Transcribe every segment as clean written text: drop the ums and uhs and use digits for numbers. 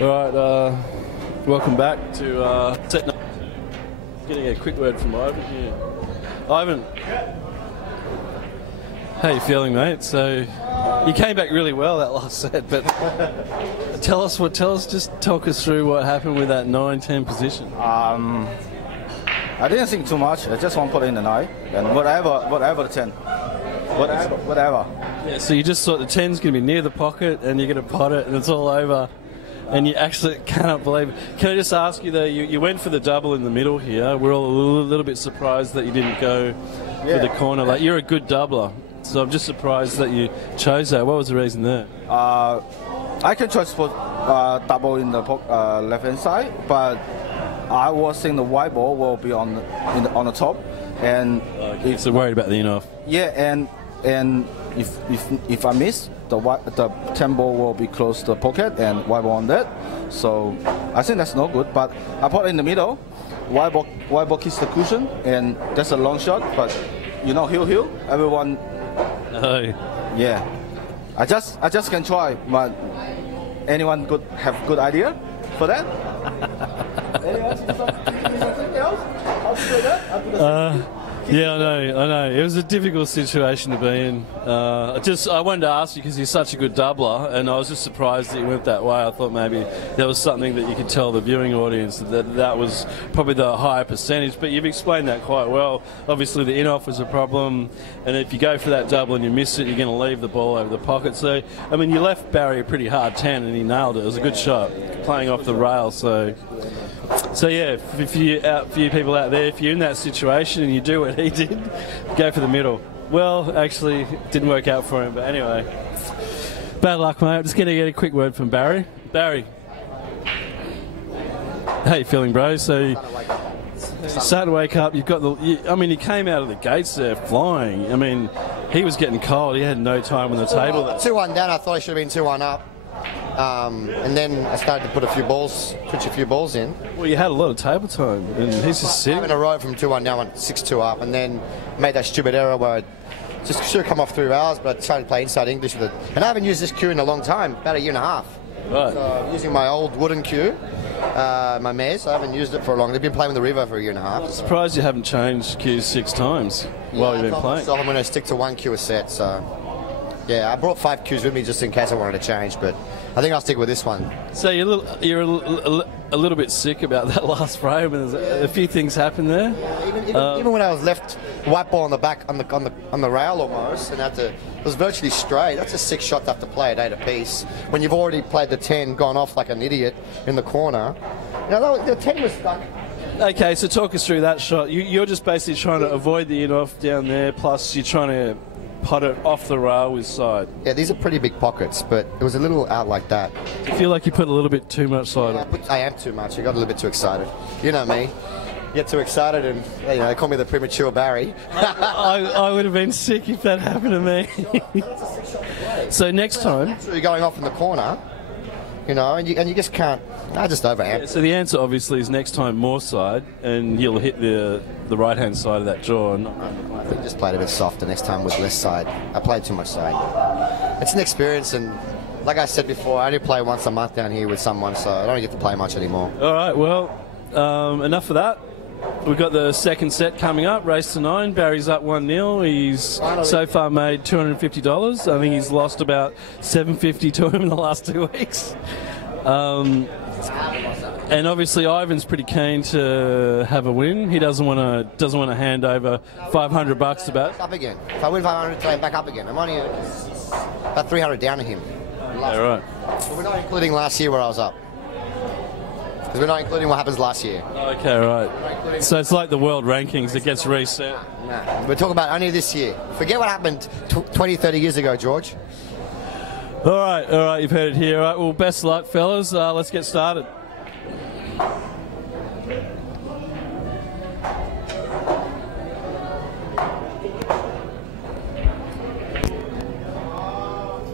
All right, welcome back to set number 2. Getting a quick word from Ivan here. Ivan, how you feeling, mate? So you came back really well that last set, but just talk us through what happened with that 9-10 position. I didn't think too much. I just want to put in the 9 and whatever the 10, whatever. Yeah, so you just thought the 10's going to be near the pocket and you're going to pot it and it's all over. And you actually cannot believe it. Can I just ask you, though, you went for the double in the middle here. We're all a little bit surprised that you didn't go for the corner. Like, you're a good doubler, so I'm just surprised that you chose that. What was the reason there? I can try to put double in the left-hand side, but I was thinking the white ball will be on the top. And so worried about the in-off. Yeah, and if I miss, the 10 ball will be close to the pocket and white ball on that. So I think that's no good. But I put it in the middle. White ball kicks the cushion, and that's a long shot. But heel. Everyone. Oh. Yeah. I just can try. But anyone could have good idea for that? Anyone see something else? How to do that? Yeah, I know. It was a difficult situation to be in. I wanted to ask you because you're such a good doubler, and I was just surprised that you went that way. I thought maybe there was something that you could tell the viewing audience that was probably the higher percentage, but you've explained that quite well. Obviously, the in-off was a problem, and if you go for that double and you miss it, you're going to leave the ball over the pocket. So, I mean, you left Barry a pretty hard 10, and he nailed it. It was a good shot, playing off the rail, so yeah, for you people out there, if you're in that situation and you do what he did, go for the middle. Well, actually, it didn't work out for him, but anyway. Bad luck, mate. I'm just going to get a quick word from Barry. Barry, how you feeling, bro? So, you started to wake up. You've got you came out of the gates there flying. I mean, he was getting cold. He had no time on the table. 2-1 down. I thought I should have been 2-1 up. And then I started to put a few balls in. Well, you had a lot of table time, and he's just sitting. In a row from 2-1 down, went 6-2 up, and then made that stupid error where I just should have come off 3 hours, but I tried to play inside English with it. And I haven't used this cue in a long time, about a year and a half. Right. So I'm using my old wooden cue, my mares. I haven't used it for a long. They've been playing with the river for a year and a half. I'm surprised you haven't changed cues 6 times while you've been playing. So I'm going to stick to 1 cue a set. So yeah, I brought 5 cues with me just in case I wanted to change, but I think I'll stick with this one. So you're a little bit sick about that last frame, and a few things happened there. Yeah, even when I was left white ball on the back on the rail almost, and it was virtually straight. That's a 6 shot to have to play at 8 apiece when you've already played the 10, gone off like an idiot in the corner. The 10 was stuck. Okay, so talk us through that shot. You're just basically trying to avoid the in-off down there, plus you're trying to pot it off the rail with side. Yeah, these are pretty big pockets, but it was a little out like that. Do you feel like you put a little bit too much side on? I am too much. I got a little bit too excited. You know me. Get too excited and they call me the premature Barry. I would have been sick if that happened to me. So next time... So you're going off in the corner, and you just can't... I just overamp. Yeah, so the answer obviously is next time more side, and you'll hit the right-hand side of that jaw. I just played a bit softer next time with less side. I played too much side. It's an experience, and like I said before, I only play once a month down here with someone, so I don't get to play much anymore. All right, well, enough of that. We've got the second set coming up, race to 9. Barry's up 1-0. He's so far made $250. I think he's lost about $750 to him in the last 2 weeks. And obviously Ivan's pretty keen to have a win. He doesn't want to hand over $500 to bat. Up again. If I win 500 today, back up again. I'm only about 300 down to him. Yeah, right. But we're not including last year where I was up. Because we're not including what happens last year. Okay, right. So it's like the world rankings, it gets reset. Nah, we're talking about only this year. Forget what happened 20, 30 years ago, George. All right, you've heard it here. All right, well, best of luck, fellas. Let's get started.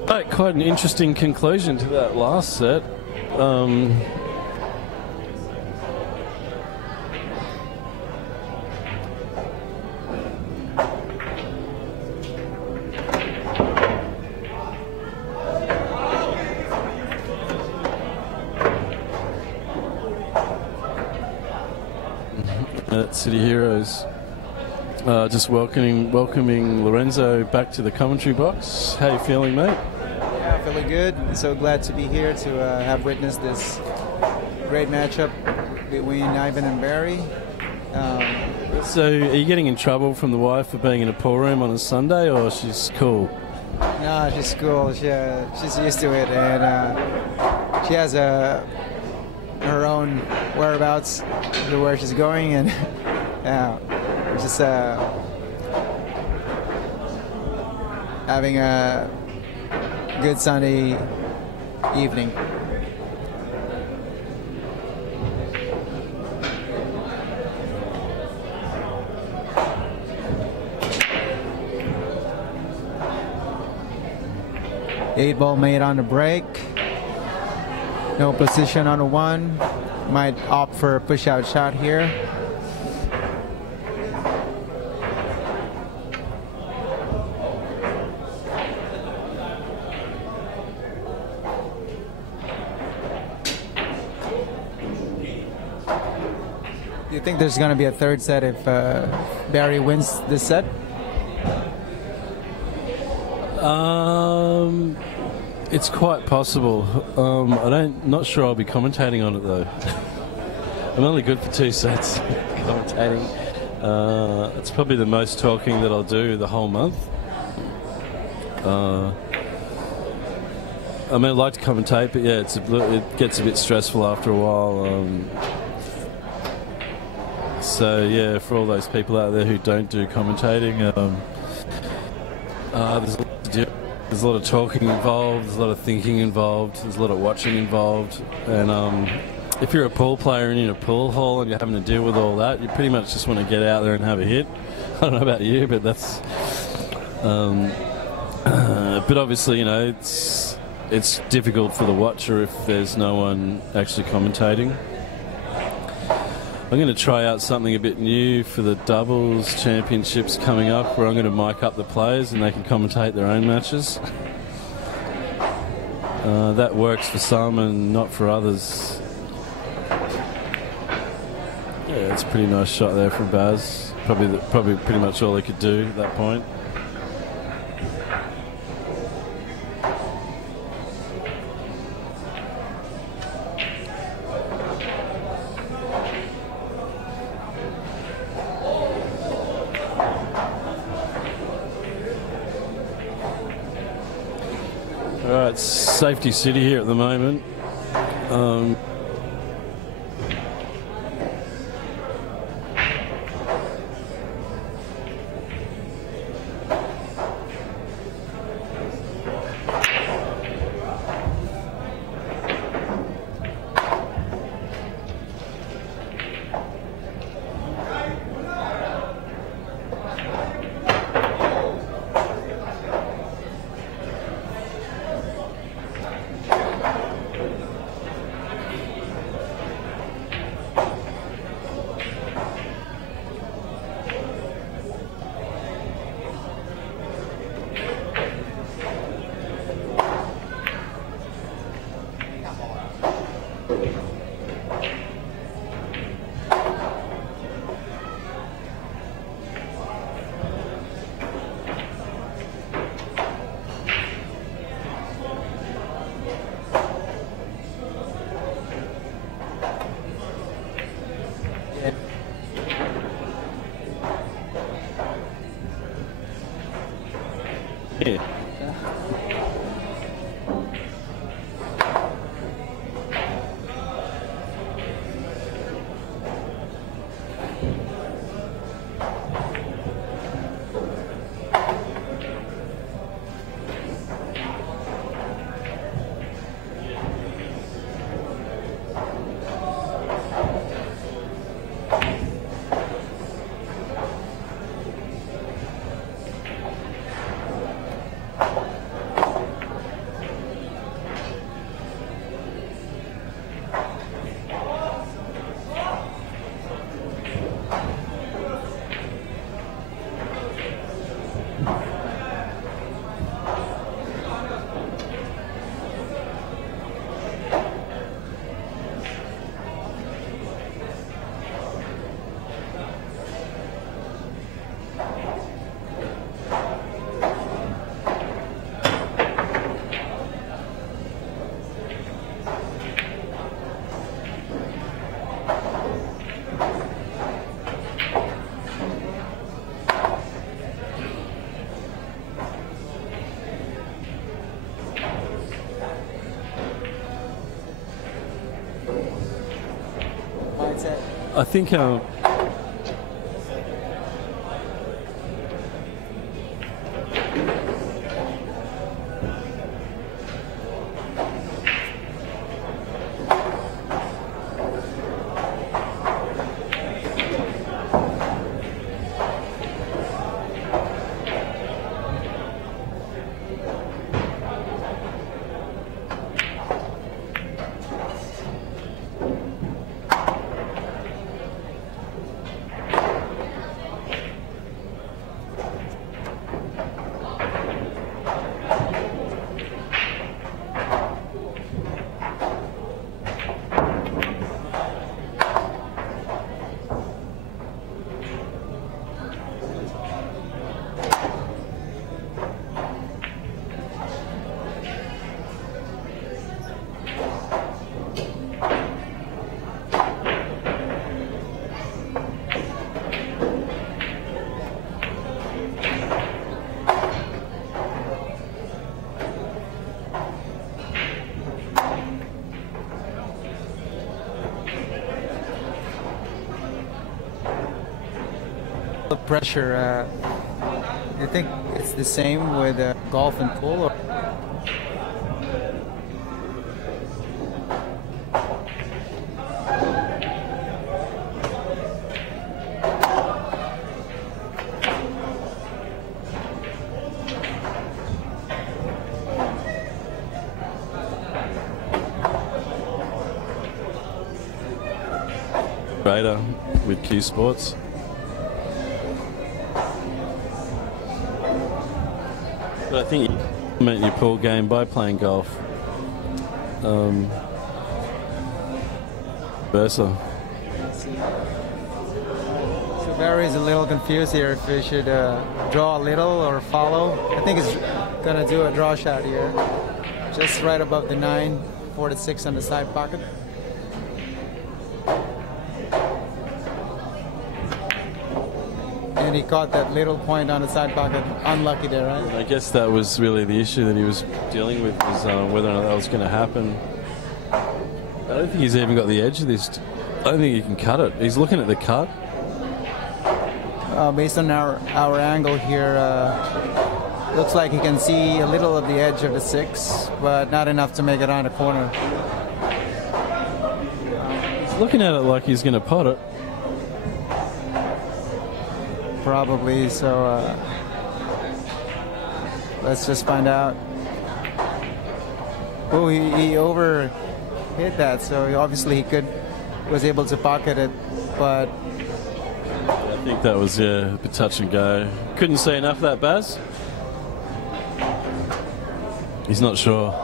Right, quite an interesting conclusion to that last set. City Heroes. Just welcoming Lorenzo back to the commentary box. How you feeling, mate? Yeah, feeling good. So glad to be here to have witnessed this great matchup between Ivan and Barry. So, are you getting in trouble from the wife for being in a pool room on a Sunday, or she's cool? No, she's cool. She's used to it, and she has her own whereabouts to where she's going, and just having a good Sunday evening. Eight ball made on the break. No position on the one. Might opt for a push out shot here. Do you think there's going to be a third set if Barry wins this set? It's quite possible. Not sure I'll be commentating on it though. I'm only good for 2 sets commentating. It's probably the most talking that I'll do the whole month. I mean, I like to commentate, but yeah, it gets a bit stressful after a while. So yeah, for all those people out there who don't do commentating, there's a lot of talking involved, there's a lot of thinking involved, there's a lot of watching involved, and if you're a pool player and in a pool hall and you're having to deal with all that, you pretty much just want to get out there and have a hit. I don't know about you, but that's but obviously, you know, it's difficult for the watcher if there's no one actually commentating. I'm going to try out something a bit new for the doubles championships coming up, where I'm going to mic up the players and they can commentate their own matches. That works for some and not for others. Yeah, it's a pretty nice shot there from Baz. Probably pretty much all he could do at that point. Alright, Safety City here at the moment. Yeah. I think The pressure, you think it's the same with golf and pool? Or? Radar with Q Sports. But I think you implement your pool game by playing golf. Versa. So Barry's a little confused here if he should draw a little or follow. I think he's gonna do a draw shot here, just right above the 9, 4 to 6 on the side pocket. And he caught that little point on the side pocket. Unlucky there, right? I guess that was really the issue that he was dealing with, was whether or not that was going to happen. I don't think he's even got the edge of this. I don't think he can cut it. He's looking at the cut. Based on our angle here, looks like he can see a little of the edge of the 6, but not enough to make it on the corner. He's looking at it like he's going to pot it. Probably, so let's just find out. Oh, he over hit that, so obviously he was able to pocket it, but I think that was a bit touch and go. Couldn't say enough of that, Baz. He's not sure.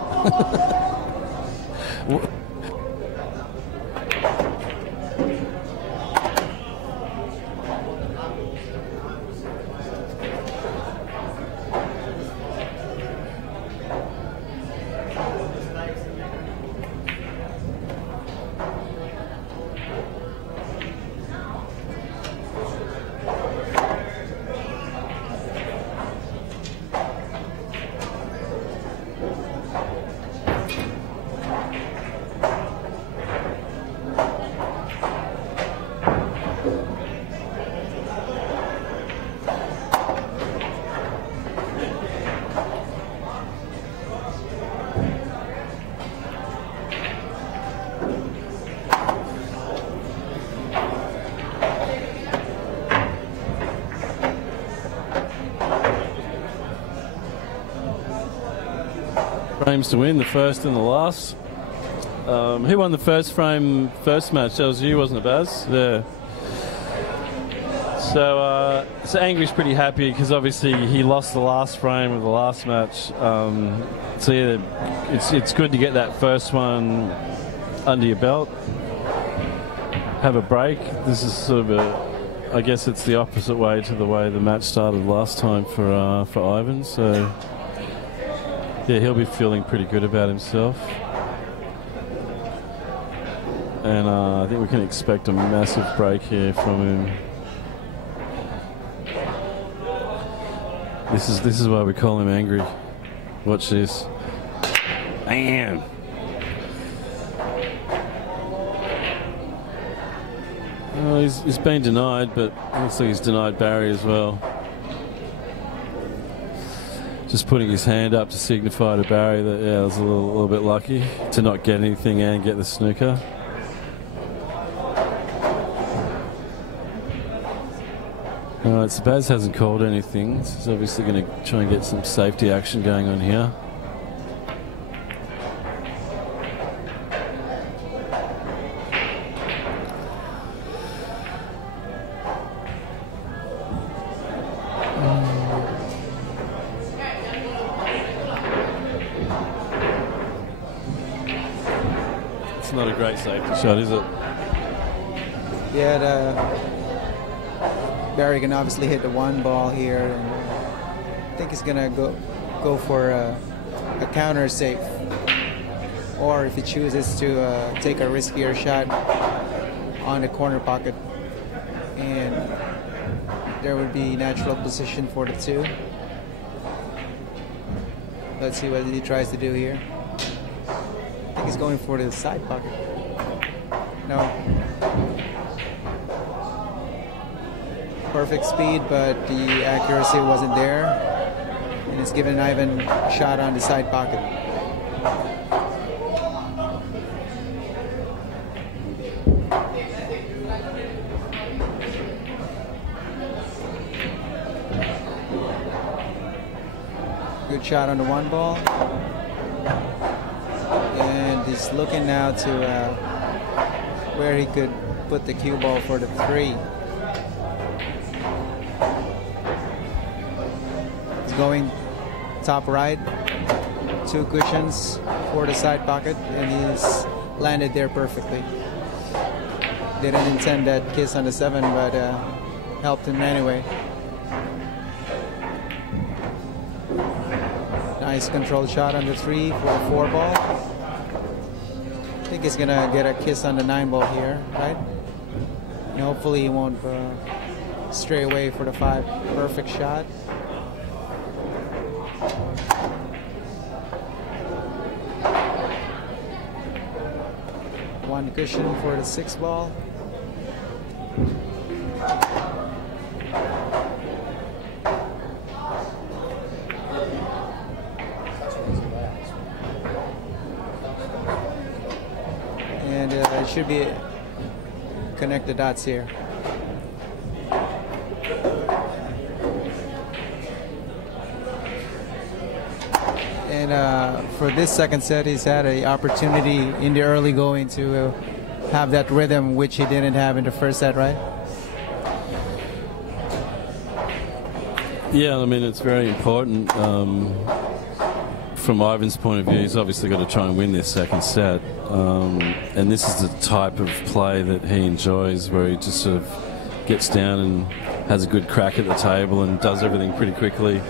Frames to win, the first and the last. Who won the first frame, first match? That was you, wasn't it, Baz? Yeah. So Angry's pretty happy because obviously he lost the last frame of the last match. So yeah, it's good to get that first one under your belt. Have a break. This is sort of I guess it's the opposite way to the way the match started last time for Ivan. So yeah, he'll be feeling pretty good about himself. And I think we can expect a massive break here from him. This is why we call him Angry. Watch this. Bam! Oh, he's been denied, but it looks like he's denied Barry as well. Just putting his hand up to signify to Barry that, yeah, I was a little bit lucky to not get anything and get the snooker. Alright, so Baz hasn't called anything. So he's obviously going to try and get some safety action going on here. It's not a great safety shot, is it? Yeah, Barry can obviously hit the one ball here, and I think he's gonna go for a counter safe, or if he chooses to take a riskier shot on the corner pocket, and there would be natural position for the two. Let's see what he tries to do here. I think he's going for the side pocket. No. Perfect speed, but the accuracy wasn't there, and it's given Ivan a shot on the side pocket. Good shot on the one ball, and he's looking now to where he could put the cue ball for the three. Going top right, two cushions for the side pocket, and he's landed there perfectly. Didn't intend that kiss on the 7, but helped him anyway. Nice controlled shot on the 3 for the 4 ball. I think he's gonna get a kiss on the 9 ball here, right? And hopefully he won't stray away for the 5. Perfect shot. One cushion for the 6 ball. And it should be connect the dots here. And for this second set, he's had an opportunity in the early going to have that rhythm, which he didn't have in the first set, right? Yeah, I mean, it's very important. From Ivan's point of view, he's obviously got to try and win this second set. And this is the type of play that he enjoys, where he just sort of gets down and has a good crack at the table and does everything pretty quickly.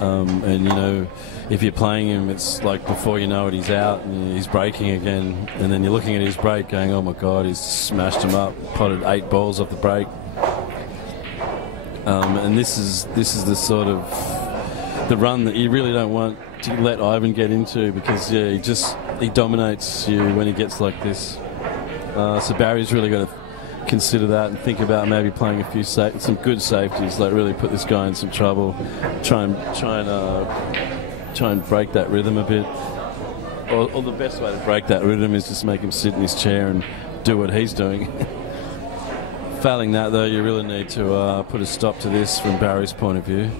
And, you know, if you're playing him, it's like before you know it, he's out and he's breaking again. And then you're looking at his break going, oh, my God, he's smashed him up, potted 8 balls off the break. And this is the sort of the run that you really don't want to let Ivan get into, because, yeah, he dominates you when he gets like this. So Barry's really got to consider that and think about maybe playing a few some good safeties, like really put this guy in some trouble. Try and break that rhythm a bit. Or the best way to break that rhythm is just make him sit in his chair and do what he's doing. Failing that, though, you really need to put a stop to this from Barry's point of view.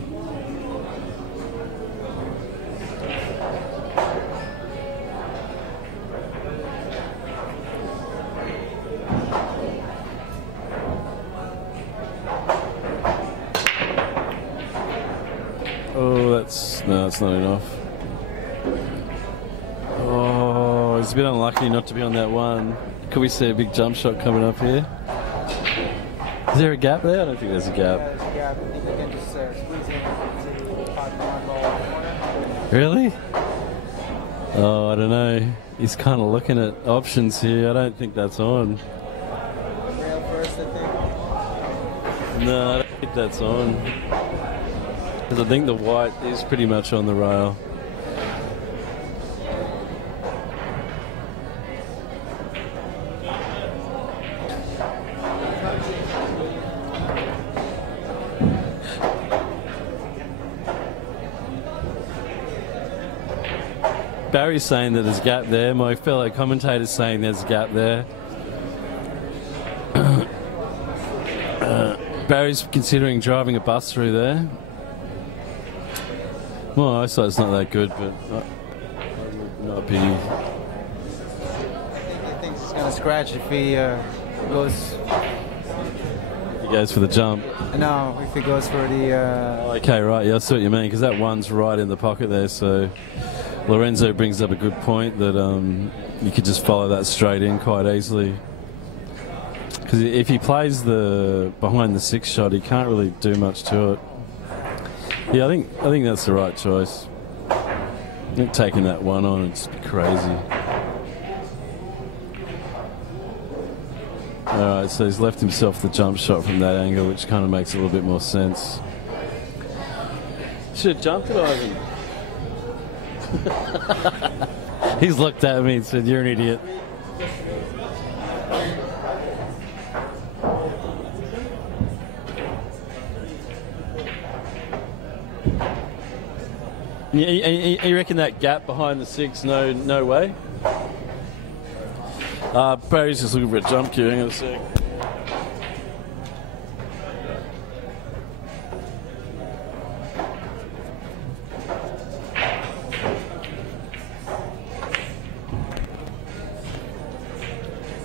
No, it's not enough. Oh, it's a bit unlucky not to be on that one. Could we see a big jump shot coming up here? Is there a gap there? I don't think there's a gap. Yeah, there's a gap. I think you can just squeeze in to pot one ball in the corner. Really? Oh, I don't know. He's kind of looking at options here. I don't think that's on. Rail first, I think. No, I don't think that's on. Because I think the white is pretty much on the rail. Barry's saying that there's a gap there. My fellow commentator's saying there's a gap there. Barry's considering driving a bus through there. Well, I thought it's not that good, but not be. I think he's gonna scratch if he goes. He goes for the jump. No, if he goes for the. Okay, right. Yeah, I see what you mean, because that one's right in the pocket there. So Lorenzo brings up a good point that you could just follow that straight in quite easily. Because if he plays the behind the 6 shot, he can't really do much to it. Yeah, I think that's the right choice. I think taking that one on would just be crazy. Alright, so he's left himself the jump shot from that angle, which kind of makes a little bit more sense. Should have jumped it, Ivan. He's looked at me and said, "You're an idiot." You reckon that gap behind the 6? No way. Barry's just looking for a jump cue. Hang on a sec.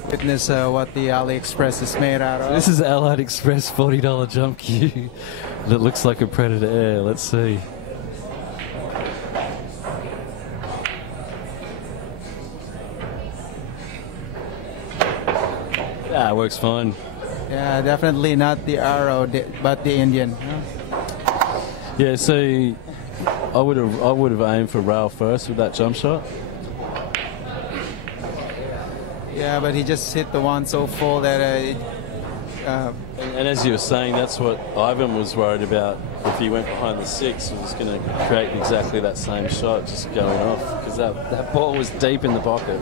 Witness what the AliExpress is made out of. This is AliExpress $40 jump cue that looks like a Predator Air. Let's see. Yeah, it works fine. Yeah, definitely not the Arrow, but the Indian. Yeah, so I would have aimed for rail first with that jump shot. Yeah, but he just hit the one so full that and as you were saying, that's what Ivan was worried about. If he went behind the 6, it was going to create exactly that same shot, just going off, because that ball was deep in the pocket.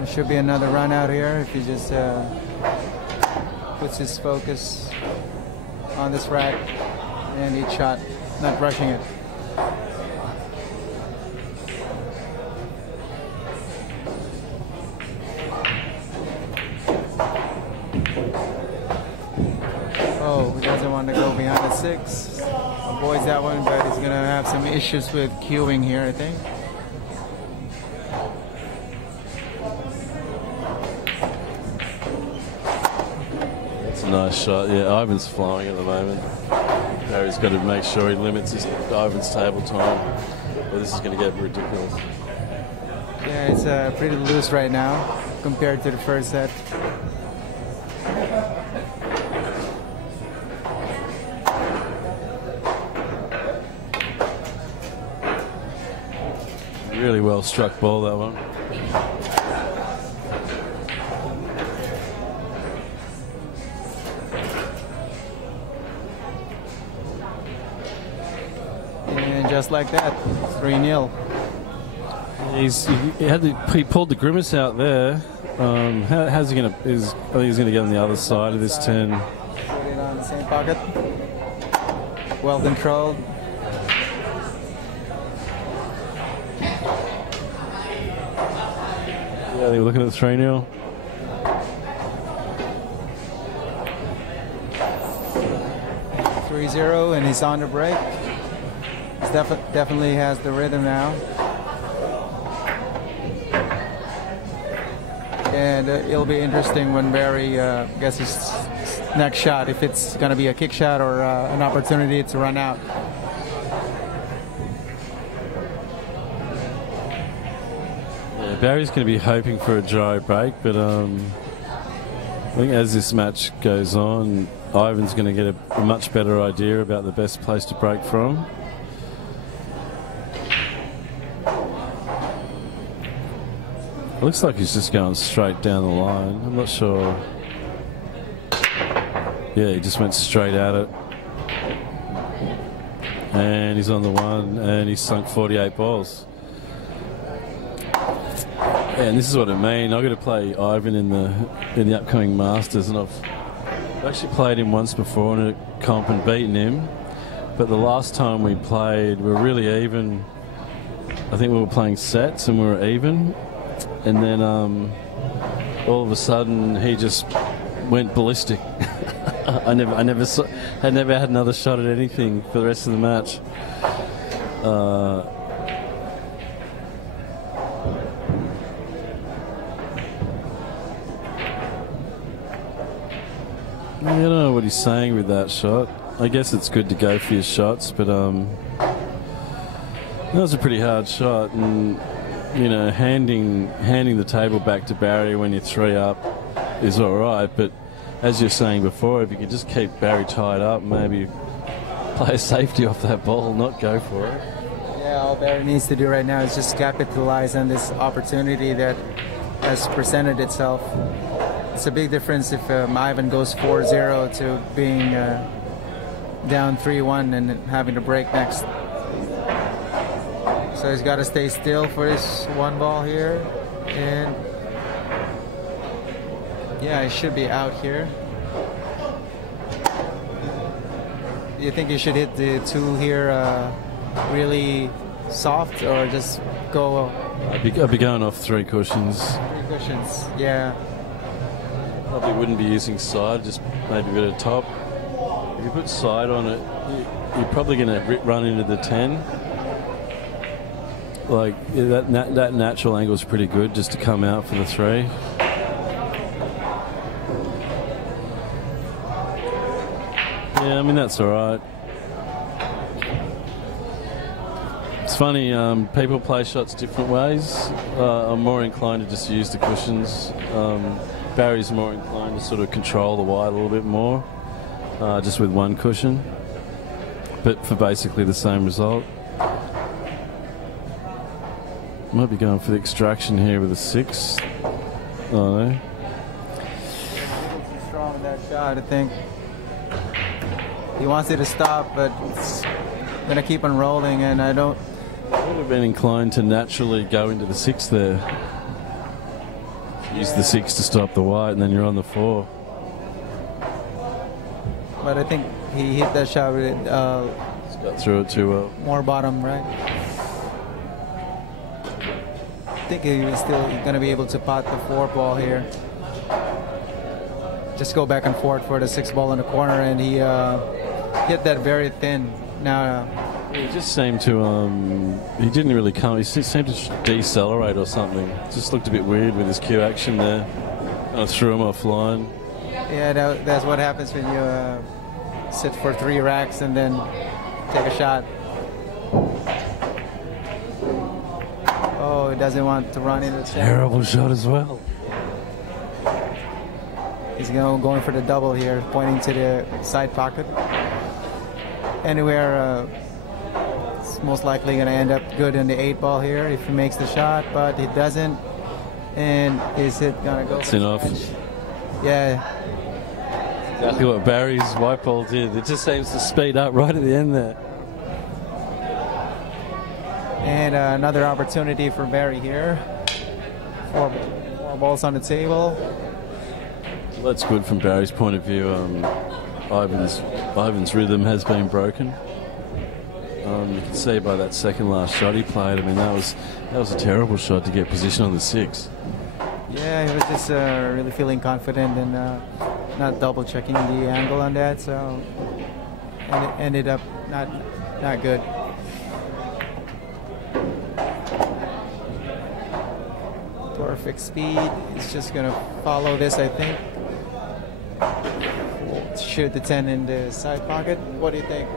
there should be another run out here if he just puts his focus on this rack and each shot, not rushing it. Oh, he doesn't want to go behind the 6. Avoids that one, but he's going to have some issues with queuing here, I think. That's a nice shot. Yeah, Ivan's flying at the moment. Harry's got to make sure he limits Ivan's table time, or this is going to get ridiculous. Yeah, it's pretty loose right now compared to the first set. Really well struck ball, that one. And just like that, 3-0. He pulled the grimace out there. How's he going to? I think he's going to get on the other side of this 10. Put it on the same pocket. Well controlled. Yeah, they were looking at the 3-0. And he's on the break. He definitely has the rhythm now. And it'll be interesting when Barry gets his next shot, if it's going to be a kick shot or an opportunity to run out. Yeah, Barry's going to be hoping for a dry break, but I think as this match goes on, Ivan's going to get a much better idea about the best place to break from. It looks like he's just going straight down the line. I'm not sure. Yeah, he just went straight at it. And he's on the one, and he's sunk 48 balls. Yeah, and this is what I mean. I've got to play Ivan in the upcoming Masters, and I've actually played him once before in a comp and beaten him. but the last time we played, we were really even. I think we were playing sets and we were even, and then all of a sudden he just went ballistic. I never had another shot at anything for the rest of the match. I don't know what he's saying with that shot. I guess it's good to go for your shots, but that was a pretty hard shot, and you know, handing the table back to Barry when you're 3 up is all right, but as you're saying before, if you could just keep Barry tied up, maybe play a safety off that ball, not go for it. Yeah, all Barry needs to do right now is just capitalize on this opportunity that has presented itself. It's a big difference if Ivan goes 4-0 to being down 3-1 and having to break next. So he's got to stay still for this one ball here, and yeah, he should be out here. Do you think he should hit the 2 here really soft, or just go? I'd be going off 3 cushions. 3 cushions, yeah. Probably wouldn't be using side, just maybe a bit of top. If you put side on it, you're probably going to run into the 10. Like that natural angle is pretty good just to come out for the 3. Yeah, I mean that's all right. It's funny, people play shots different ways. I'm more inclined to just use the cushions. Barry's more inclined to sort of control the wide a little bit more, just with 1 cushion, but for basically the same result. Might be going for the extraction here with a 6. Oh no. Too strong in that shot, I think. He wants it to stop, but it's gonna keep on rolling, and I don't. I would have been inclined to naturally go into the 6 there. Use the 6 to stop the white, and then you're on the 4. But I think he hit that shot with Just got through it too well. more bottom, right? I think he was still going to be able to pot the 4 ball here. Just go back and forth for the 6 ball in the corner, and he hit that very thin. Now He just seemed to, he didn't really come, he seemed to decelerate or something. Just looked a bit weird with his cue action there. I threw him offline. yeah, that's what happens when you sit for 3 racks and then take a shot. Oh, he doesn't want to run into the Terrible shot as well. He's going for the double here, pointing to the side pocket. Anywhere, it's most likely going to end up good in the 8 ball here if he makes the shot, but he doesn't. And is it going to go? It's enough. Yeah. Exactly what Barry's white ball did. It just seems to speed up right at the end there. And another opportunity for Barry here. 4 balls on the table. That's good from Barry's point of view. Ivan's rhythm has been broken. You can see by that second last shot he played. I mean, that was a terrible shot to get position on the 6. Yeah, he was just really feeling confident and not double checking the angle on that, so and it ended up not good. Perfect speed. He's just gonna follow this, I think. Shoot the 10 in the side pocket. What do you think?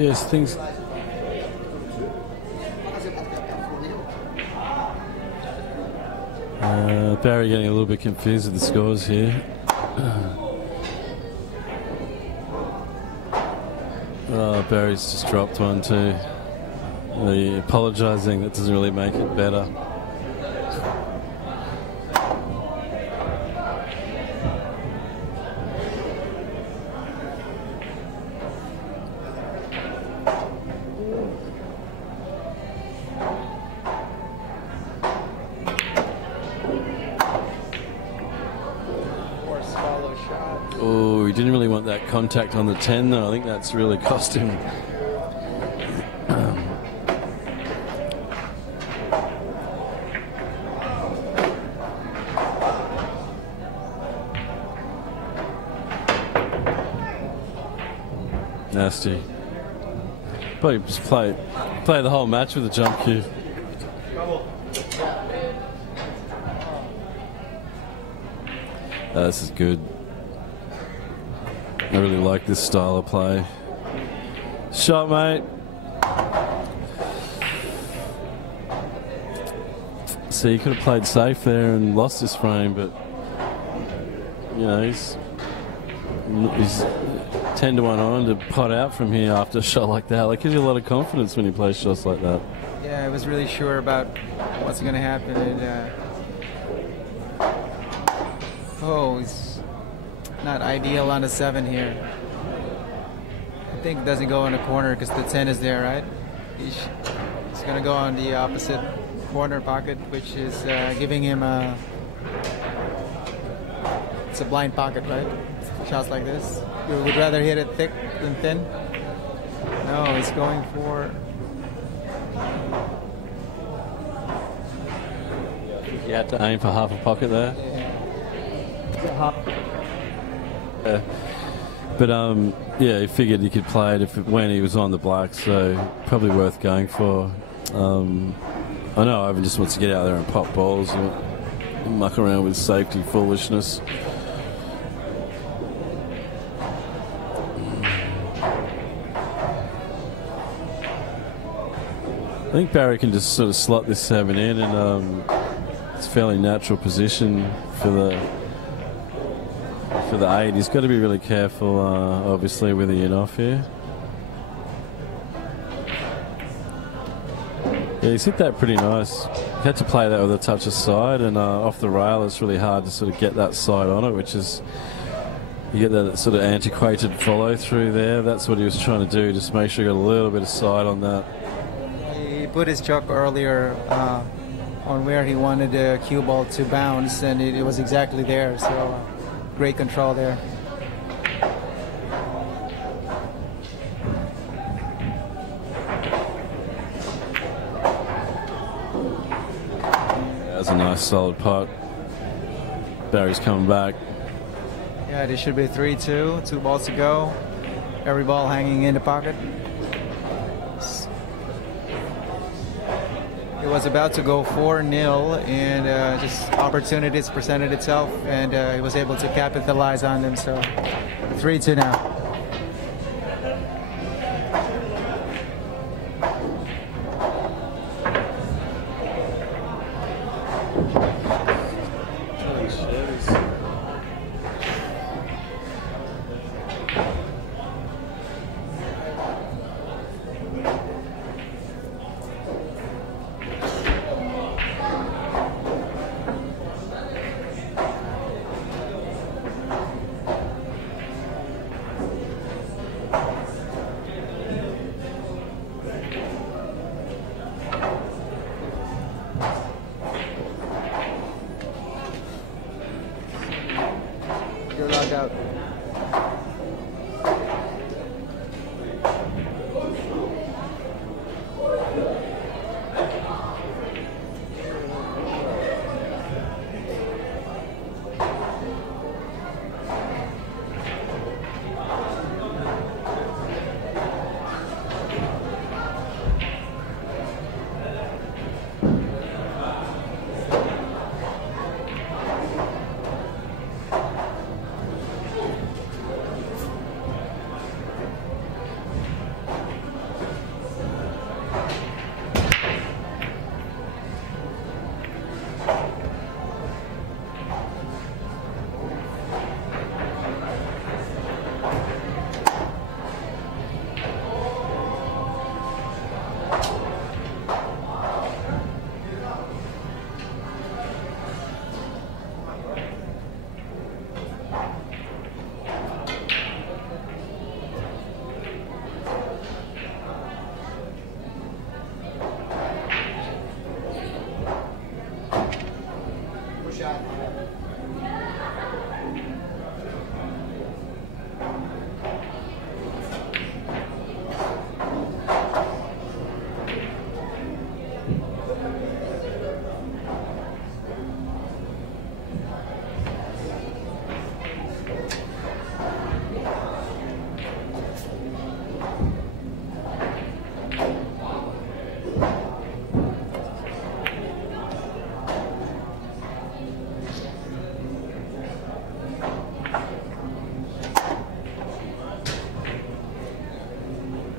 Yes, things. Barry getting a little bit confused with the scores here. Barry's just dropped one too. The apologising, that doesn't really make it better. Oh, he didn't really want that contact on the 10 though. I think that's really cost him. Nasty. But he just play the whole match with a jump cue. This is good. I really like this style of play. Shot, mate. See, he could have played safe there and lost this frame, but you know, he's 10 to 1 on to pot out from here after a shot like that. Like, gives you a lot of confidence when you play shots like that. Yeah, I was really sure about what's going to happen. And, it's not ideal on the 7 here. I think it doesn't go in the corner because the 10 is there, right? He's going to go on the opposite corner pocket, which is giving him it's a blind pocket, right? Shots like this. You would rather hit it thick than thin? No, he's going for... You had to aim for half a pocket there. Yeah. But yeah, he figured he could play it when he was on the black, so probably worth going for. I know Ivan just wants to get out there and pop balls and muck around with safety foolishness. I think Barry can just sort of slot this 7 in, and it's a fairly natural position for the 8. He's got to be really careful, obviously, with the in-off here. Yeah, he's hit that pretty nice. He had to play that with a touch of side, and off the rail it's really hard to sort of get that side on it, which is, you get that sort of antiquated follow through there. That's what he was trying to do, just make sure you got a little bit of side on that. He put his chuck earlier on where he wanted the cue ball to bounce, and it was exactly there, so great control there. That's a nice solid putt. Barry's coming back. Yeah, this should be 3-2, 2 balls to go. Every ball hanging in the pocket. It was about to go 4-0, and just opportunities presented itself, and he was able to capitalize on them. So 3-2 now. Out.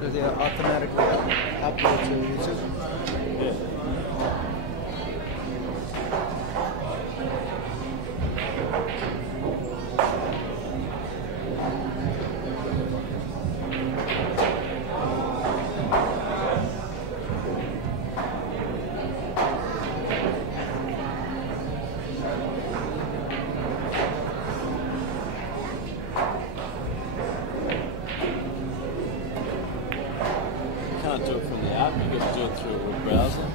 Does it automatically upload to YouTube? Can't do it from the app, you got to do it through a browser.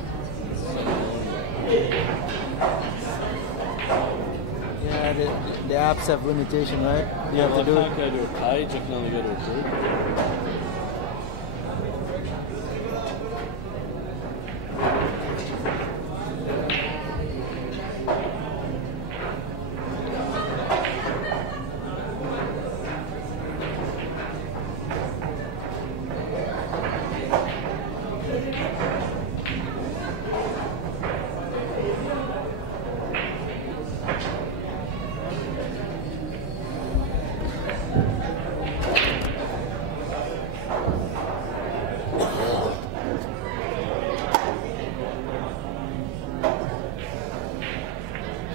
Yeah, the apps have limitation, right? You have to do I it. can't go to a page, I can only go to a group.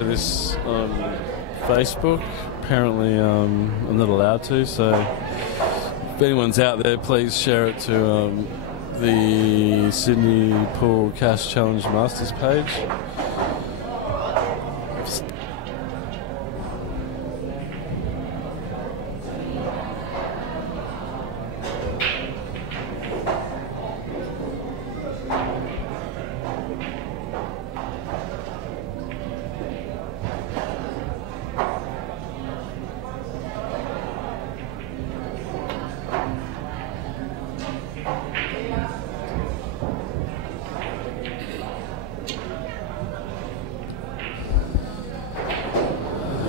This on Facebook. Apparently, I'm not allowed to. So, if anyone's out there, please share it to the Sydney Pool Cash Challenge Masters page.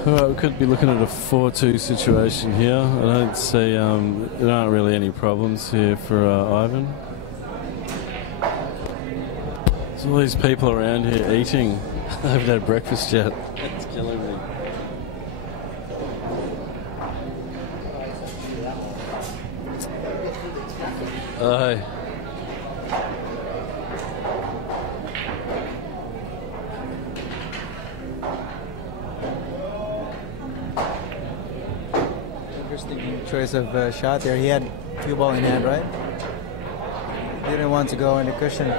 Well, we could be looking at a 4-2 situation here. I don't see there aren't really any problems here for Ivan. There's all these people around here eating. I haven't had breakfast yet. It's killing me. Hey. Interesting choice of shot there. He had cue ball in hand, right? Didn't want to go in the cushion.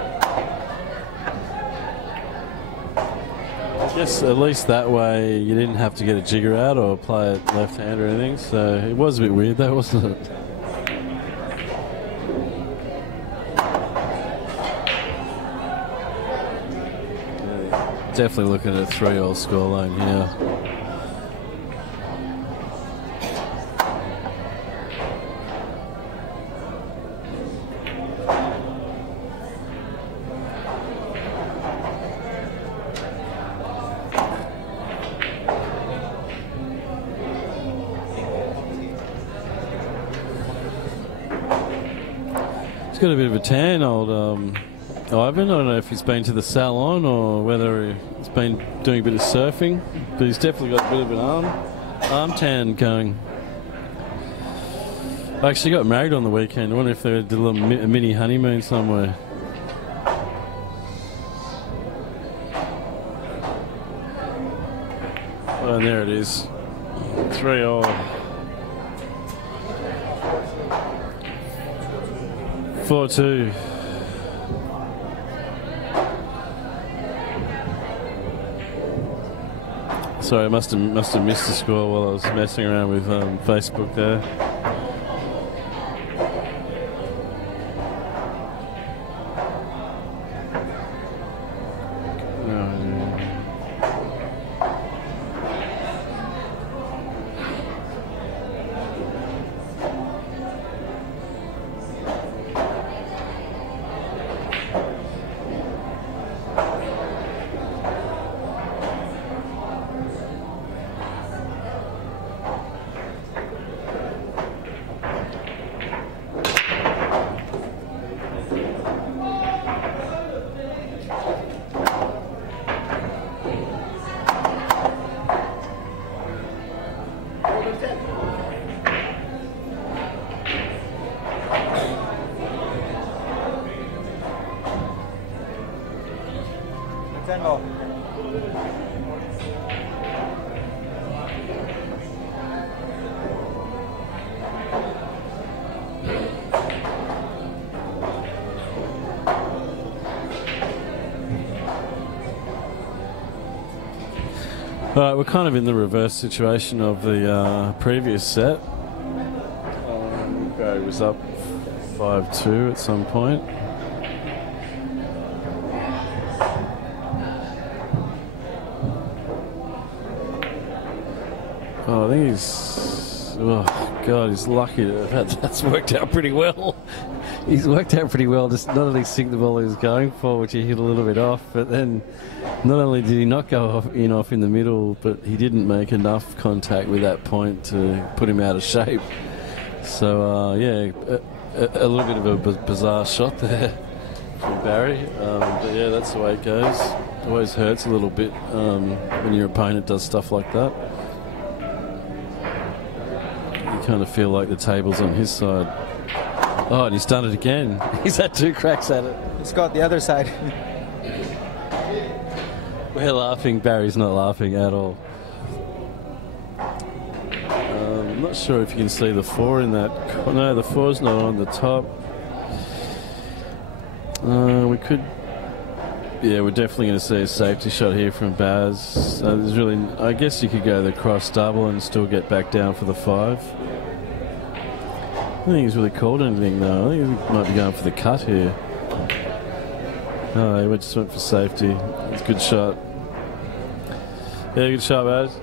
I guess at least that way you didn't have to get a jigger out or play it left hand or anything. So it was a bit weird though, wasn't it? Definitely looking at a 3-all scoreline here. He's got a bit of a tan, old Ivan. I don't know if he's been to the salon or whether he's been doing a bit of surfing, but he's definitely got a bit of an arm tan going. I actually got married on the weekend. I wonder if they did a little a mini honeymoon somewhere. Oh, and there it is. 3-all. 4-2. Sorry, I must have missed the score while I was messing around with Facebook there. All right, we're kind of in the reverse situation of the previous set. Barry was up 5-2 at some point. Oh, I think he's... Oh, God, he's lucky that's worked out pretty well. He's worked out pretty well, just not only sink the ball he was going for, which he hit a little bit off, but then not only did he not go off in the middle, but he didn't make enough contact with that point to put him out of shape. So, yeah, a little bit of a bizarre shot there from Barry. But, yeah, that's the way it goes. It always hurts a little bit when your opponent does stuff like that. You kind of feel like the table's on his side. Oh, and he's done it again. He's had 2 cracks at it. He's got the other side. We're laughing. Barry's not laughing at all. I'm not sure if you can see the 4 in that. No, the 4's not on the top. We could... Yeah, we're definitely going to see a safety shot here from Baz. There's really... I guess you could go the cross double and still get back down for the 5. I don't think he's really called anything though. I think he might be going for the cut here. No, he just went for safety. It's a good shot. Yeah, good shot, Baz.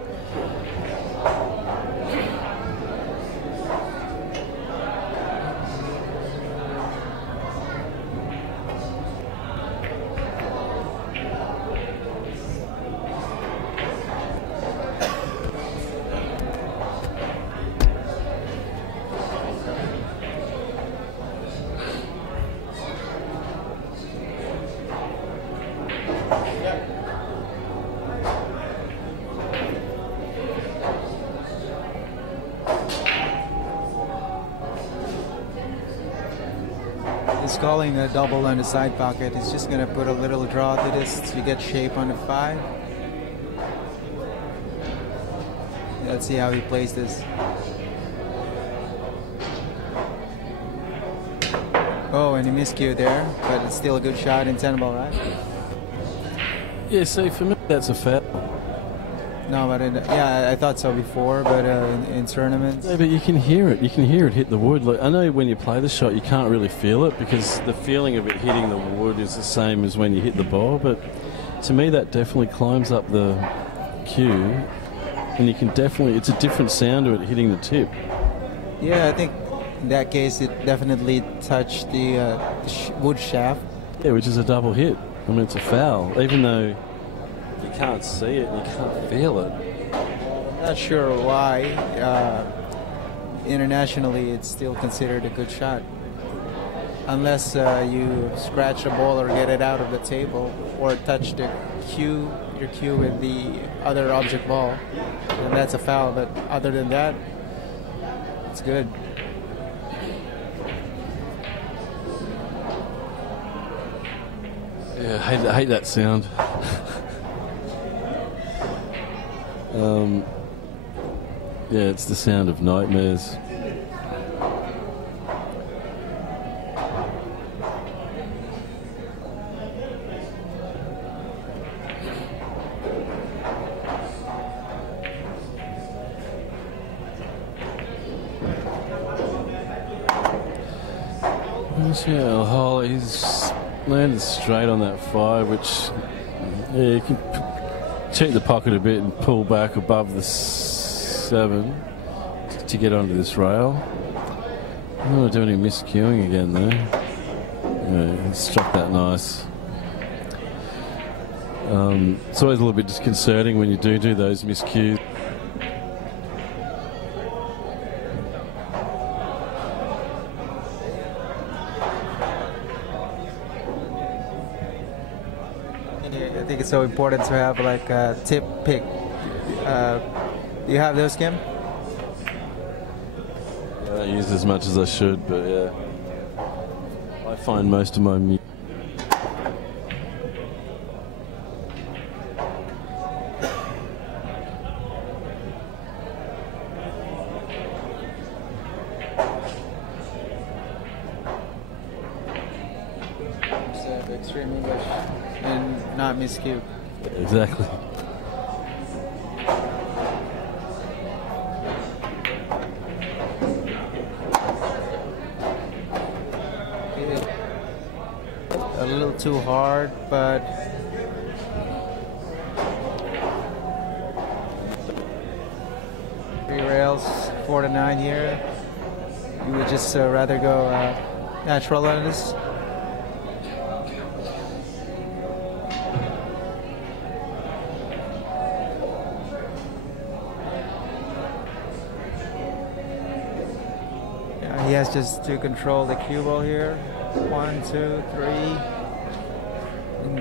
He's calling a double on the side pocket. He's just going to put a little draw to this to get shape on the 5. Let's see how he plays this. Oh, and he miscued there, but it's still a good shot in 10 ball, right? Yeah, see, for me, that's a foul. No, but yeah, I thought so before, but in tournaments. Yeah, but you can hear it. You can hear it hit the wood. Like, I know when you play the shot, you can't really feel it because the feeling of it hitting the wood is the same as when you hit the ball. But to me, that definitely climbs up the cue, and you can definitely. It's a different sound to it hitting the tip. Yeah, I think in that case, it definitely touched the wood shaft. Yeah, which is a double hit. I mean, it's a foul, even though you can't see it and you can't feel it. Not sure why. Internationally, it's still considered a good shot. Unless you scratch the ball or get it out of the table or touch the cue, your cue with the other object ball. And that's a foul, but other than that, it's good. Yeah, I hate that sound. Yeah, it's the sound of nightmares. Yeah, Hole, he's landed straight on that 5, which you can cheat the pocket a bit and pull back above the 7 to get onto this rail. I don't want to do any miscuing again though. Yeah, he struck that nice. It's always a little bit disconcerting when you do those miscues. I think it's so important to have like a tip pick. Do you have those, Kim? I don't use as much as I should, but yeah. I find most of my extreme English and not miscue. Exactly. A little too hard, but three rails, 4 to 9 here. You would just rather go natural on this. Yeah, he has just to control the cue ball here. 1, 2, 3.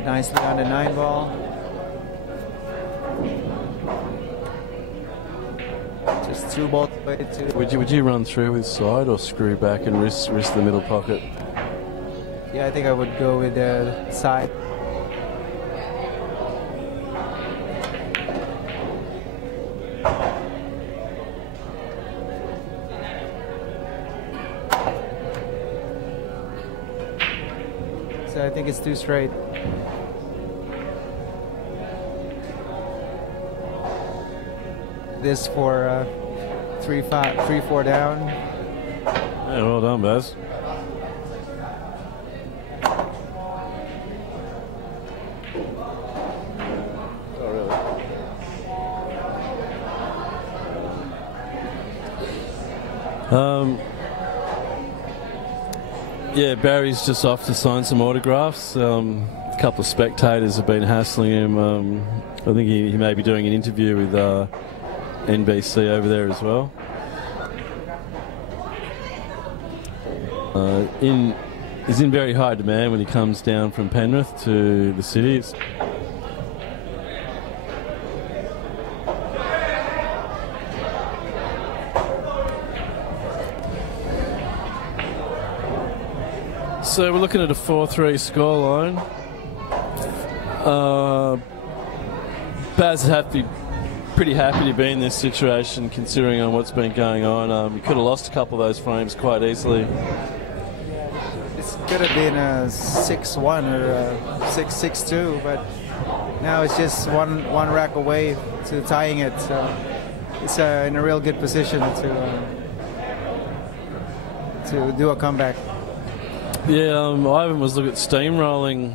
Nicely on the 9 ball. Just 2 ball way to. Would you run through with side or screw back and risk the middle pocket? Yeah, I think I would go with the side. So I think it's too straight. This for 3-4 down. Yeah, well done, Baz. Oh, really? Yeah, Barry's just off to sign some autographs. A couple of spectators have been hassling him. I think he may be doing an interview with NBC over there as well. He's in very high demand when he comes down from Penrith to the city. So we're looking at a 4-3 scoreline. Baz would have to be pretty happy to be in this situation considering on what's been going on. He could have lost a couple of those frames quite easily. This could have been a 6-1 or a 6-6-2, but now it's just one rack away to tying it. So it's in a real good position to do a comeback. Yeah, Ivan was looking at steamrolling.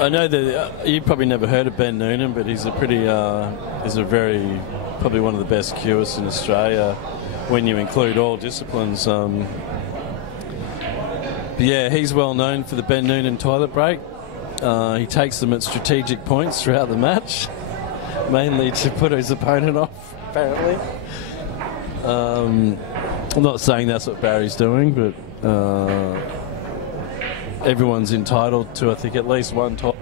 I know that you probably never heard of Ben Noonan, but he's probably one of the best cueists in Australia when you include all disciplines. But yeah, he's well known for the Ben Noonan toilet break. He takes them at strategic points throughout the match, mainly to put his opponent off, apparently. I'm not saying that's what Barry's doing, but everyone's entitled to, I think, at least one top.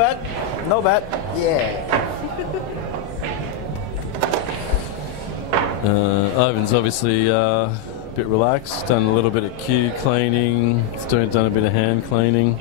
bad. No bad. Yeah. Ivan's obviously a bit relaxed, done a little bit of cue cleaning, done a bit of hand cleaning.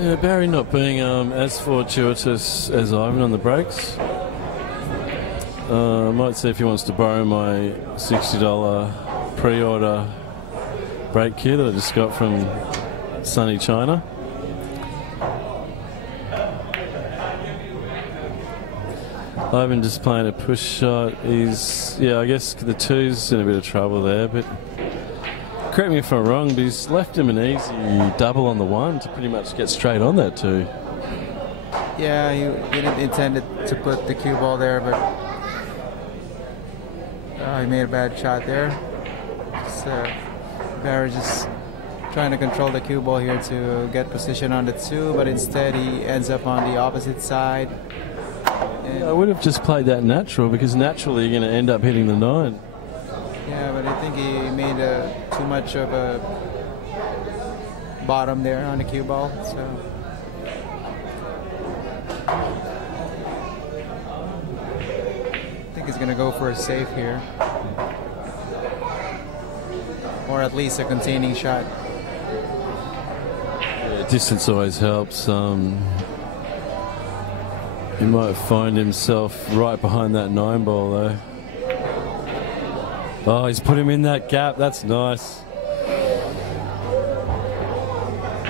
Yeah, Barry not being as fortuitous as Ivan on the brakes. I might see if he wants to borrow my $60 pre-order brake kit that I just got from sunny China. Ivan just playing a push shot. I guess the two's in a bit of trouble there, but correct me if I'm wrong, but he's left him an easy double on the one to pretty much get straight on that two. Yeah, he didn't intend to put the cue ball there, but he made a bad shot there. So Barry just trying to control the cue ball here to get position on the two, but instead he ends up on the opposite side. I would have just played that natural, because naturally you're going to end up hitting the nine. Yeah, but I think he made too much of a bottom there on the cue ball. So I think he's going to go for a save here, or at least a containing shot. Yeah, distance always helps. He might find himself right behind that nine ball though. Oh, he's put him in that gap. That's nice.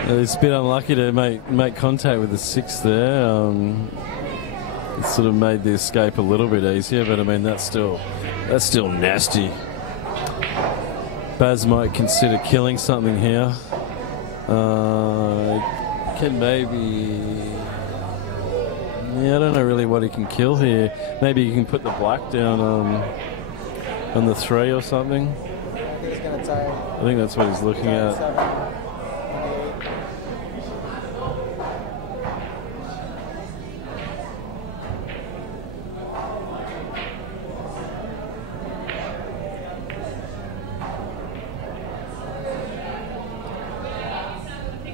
It's a bit unlucky to make contact with the six there. It sort of made the escape a little bit easier, but I mean that's still nasty. Baz might consider killing something here. Can maybe. Yeah, I don't know really what he can kill here. Maybe he can put the black down on the three or something. I think he's going to tie. I think that's what he's looking at.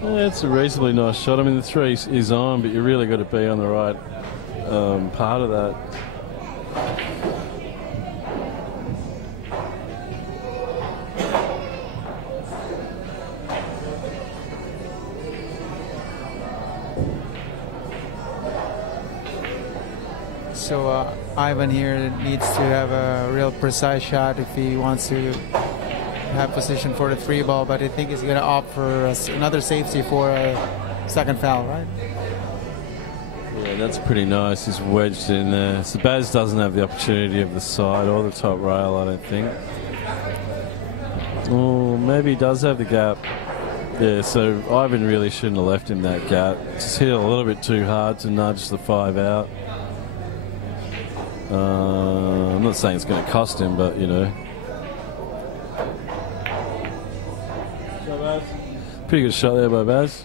Yeah, it's a reasonably nice shot. I mean, the three is on, but you really got to be on the right part of that. So Ivan here needs to have a real precise shot if he wants to have position for the three ball, but I think he's going to opt for another safety for a second foul, right? Yeah, that's pretty nice. He's wedged in there. So Baz doesn't have the opportunity of the side or the top rail, I don't think. Oh, maybe he does have the gap. Yeah, so Ivan really shouldn't have left him that gap. Just hit it a little bit too hard to nudge the five out. I'm not saying it's going to cost him, but you know. Pretty good shot there by Baz.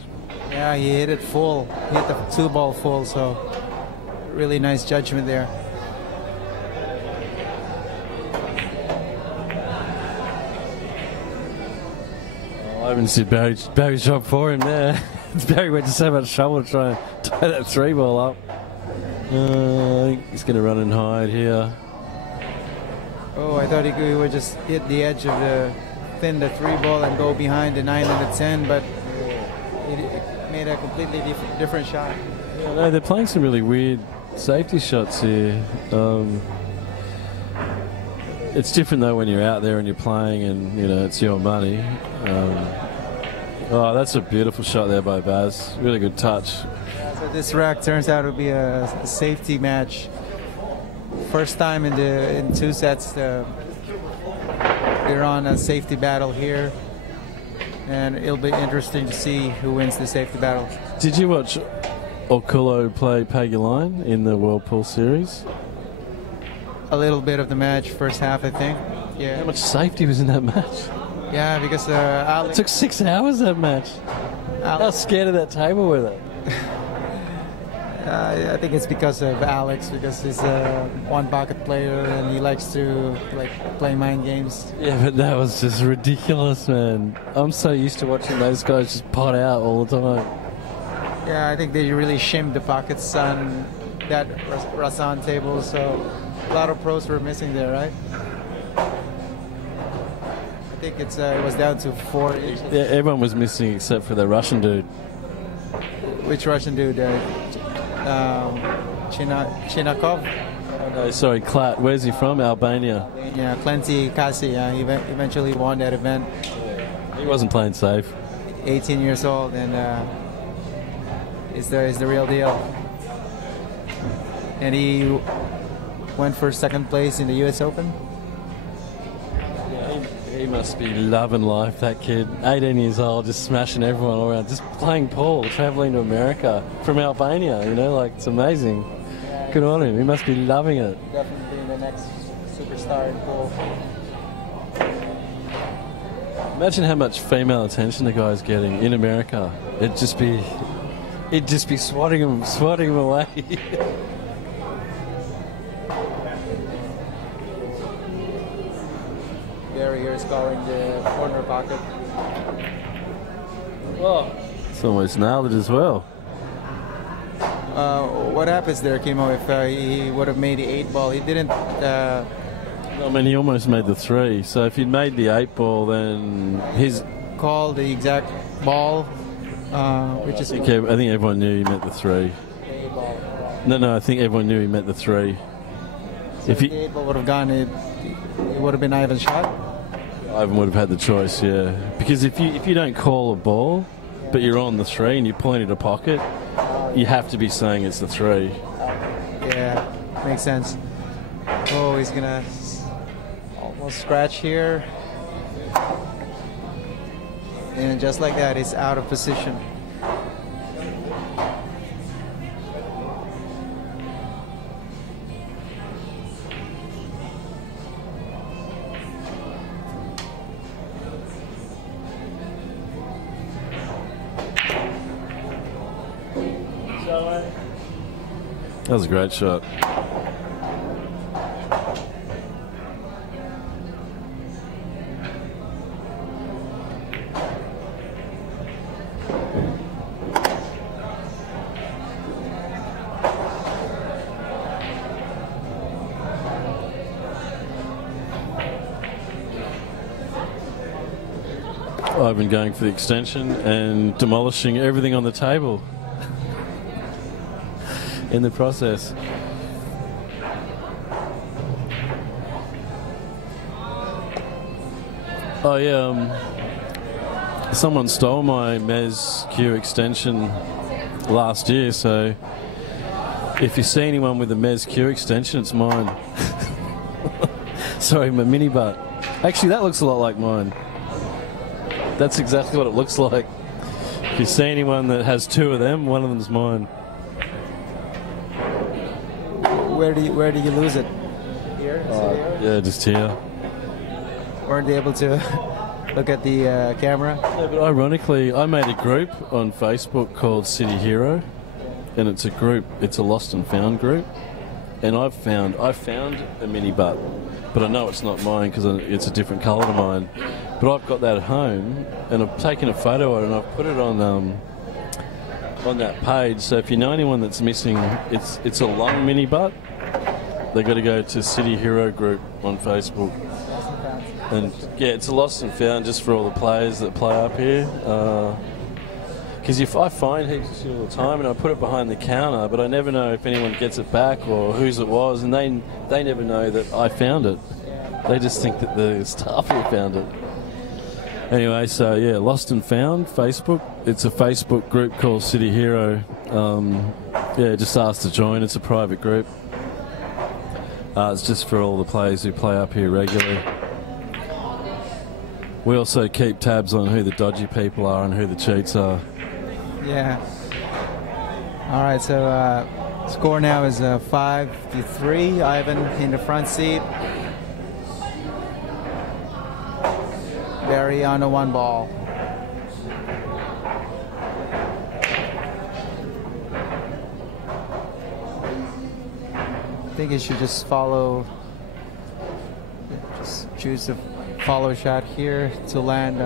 Yeah, he hit it full. He hit the two ball full, so really nice judgment there. I haven't seen Barry's job for him there. Barry went to so much trouble to try and tie that three ball up. I think he's going to run and hide here. Oh, I thought he would just hit the edge of the the three ball and go behind the 9 and the 10, but he made a completely different shot. No, they're playing some really weird safety shots here. It's different though when you're out there and you're playing and it's your money. Oh, that's a beautiful shot there by Baz. Really good touch. So this rack turns out to be a safety match. First time in 2 sets they're on a safety battle here, and it'll be interesting to see who wins the safety battle. Did you watch Okulo play Pagulain in the World Pool Series? A little bit of the match, first half, I think. Yeah. How much safety was in that match? Yeah, because Alex... It took 6 hours, that match. How scared of that table were they? I think it's because of Alex, because he's a one-pocket player and he likes to play mind games. Yeah, but that was just ridiculous, man. I'm so used to watching those guys just pot out all the time. Yeah, I think they really shimmed the pockets on that Rasan table, so a lot of pros were missing there, right? I think it was down to 4 each. Yeah, everyone was missing except for the Russian dude. Which Russian dude? Chinakov? No, sorry, Klat. Where's he from? Albania. Yeah, Clancy Kasi. He eventually won that event. He wasn't playing safe. 18 years old, and is the real deal. And he went for second place in the U.S. Open. He must be loving life, that kid. 18 years old, just smashing everyone around, just playing pool, travelling to America from Albania, it's amazing. Good on him, he must be loving it. Definitely the next superstar in pool. Imagine how much female attention the guy's getting in America. It'd just be swatting him away. Gary here is scoring the corner pocket. Oh, it's almost nailed it as well. What happens there, Kimo, if he would have made the 8 ball? He didn't... he almost made the 3. So if he'd made the 8 ball, then his... Call the exact ball, which is... I think everyone knew he meant the 3. No, I think everyone knew he meant the 3. So if the 8 ball would have gone, it would have been Ivan's shot? Ivan would have had the choice, yeah. Because if you don't call a ball, but you're on the 3 and you point at a pocket, you have to be saying it's the 3. Yeah, makes sense. Oh, he's gonna almost scratch here. And just like that, he's out of position. That was a great shot. I've been going for the extension and demolishing everything on the table in the process. Oh yeah, someone stole my Mez Q extension last year, so if you see anyone with a Mez Q extension, it's mine. Sorry, my mini butt. Actually, that looks a lot like mine. That's exactly what it looks like. If you see anyone that has 2 of them, one of them's mine. Where do you lose it? Here? Here? Yeah, just here. Weren't they able to look at the camera? Yeah, but ironically, I made a group on Facebook called City Hero, and it's a lost and found group, and I found a mini butt, but I know it's not mine because it's a different colour to mine. But I've got that at home, and I've taken a photo of it, and I've put it on that page. So if you know anyone that's missing, it's a long mini butt, they got to go to City Hero group on Facebook. And yeah, it's a lost and found just for all the players that play up here. Because I find heaps of shit all the time, and I put it behind the counter, but I never know if anyone gets it back or whose it was, and they never know that I found it. They just think that the staff here found it. Anyway, so yeah, Lost and Found, Facebook. It's a Facebook group called City Hero. Yeah, just ask to join. It's a private group. It's just for all the players who play up here regularly. We also keep tabs on who the dodgy people are and who the cheats are. Yeah. All right, so score now is 5-3. Ivan in the front seat. Barry on the 1 ball. I think he should just choose the follow shot here to land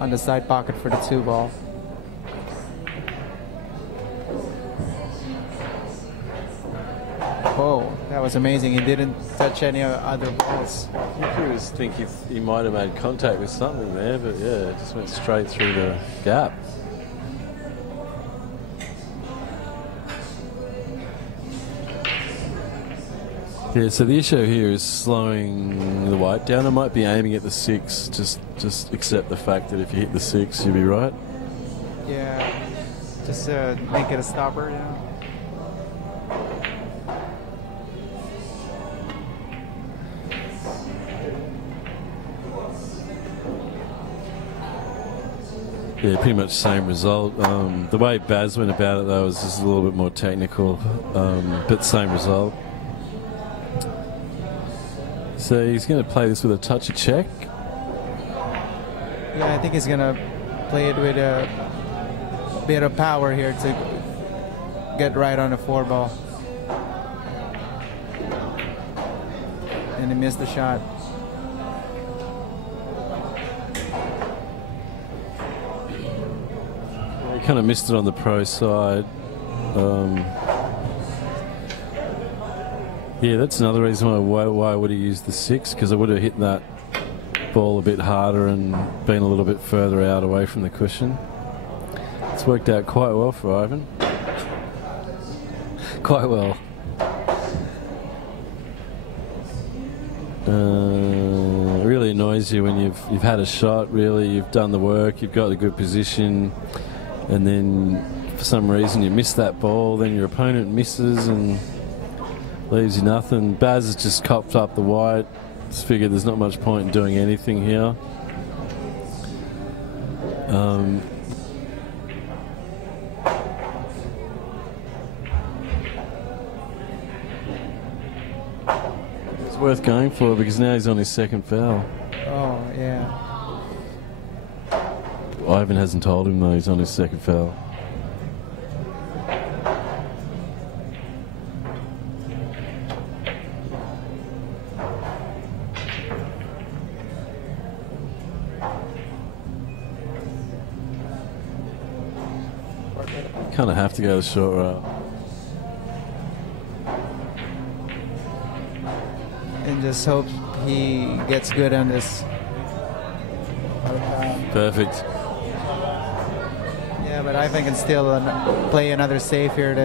on the side pocket for the 2 ball. Whoa, that was amazing. He didn't touch any other balls. You think he might have made contact with something there, but yeah, it just went straight through the gap. Yeah, so the issue here is slowing the white down. I might be aiming at the 6. Just accept the fact that if you hit the 6, you'll be right. Yeah, just make it a stopper, you know. Yeah, pretty much same result. The way Baz went about it, though, was just a little bit more technical, but same result. So he's going to play this with a touchy check. Yeah, I think he's going to play it with a bit of power here to get right on the 4 ball. And he missed the shot. He kind of missed it on the pro side. Yeah, that's another reason why would he use the 6? Because I would have hit that ball a bit harder and been a little bit further out away from the cushion. It's worked out quite well for Ivan. Quite well. It really annoys you when you've had a shot, really, you've done the work, you've got a good position, and then for some reason you miss that ball, then your opponent misses and leaves you nothing. Baz has just copped up the white. Just figured there's not much point in doing anything here. It's worth going for because now he's on his 2nd foul. Oh, yeah. Ivan hasn't told him though he's on his 2nd foul. Kind of have to go the short route. And just hope he gets good on this. Perfect. Yeah, but Ivan can still play another save here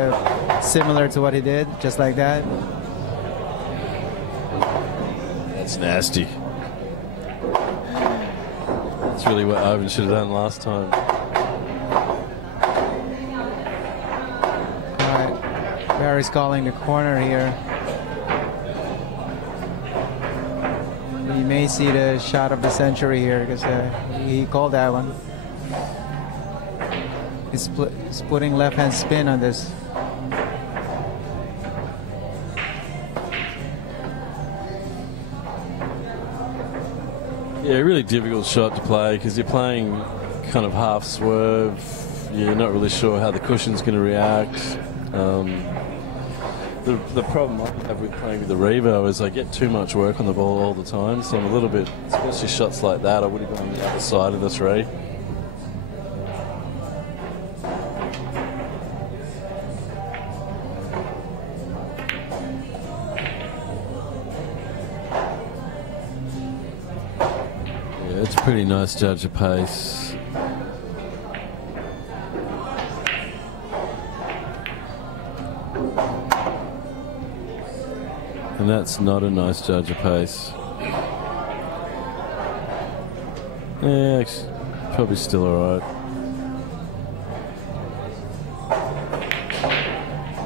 similar to what he did, just like that. That's nasty. That's really what Ivan should have done last time. Barry's calling the corner here. We may see the shot of the century here because he called that one. He's putting left-hand spin on this. Yeah, really difficult shot to play because you're playing kind of half swerve. You're not really sure how the cushion's going to react. The problem I have with playing with the Revo is I get too much work on the ball all the time, so I'm a little bit, especially shots like that, I would have gone on the other side of the 3. Yeah, it's a pretty nice judge of pace. And that's not a nice judge of pace. Yeah, probably still alright.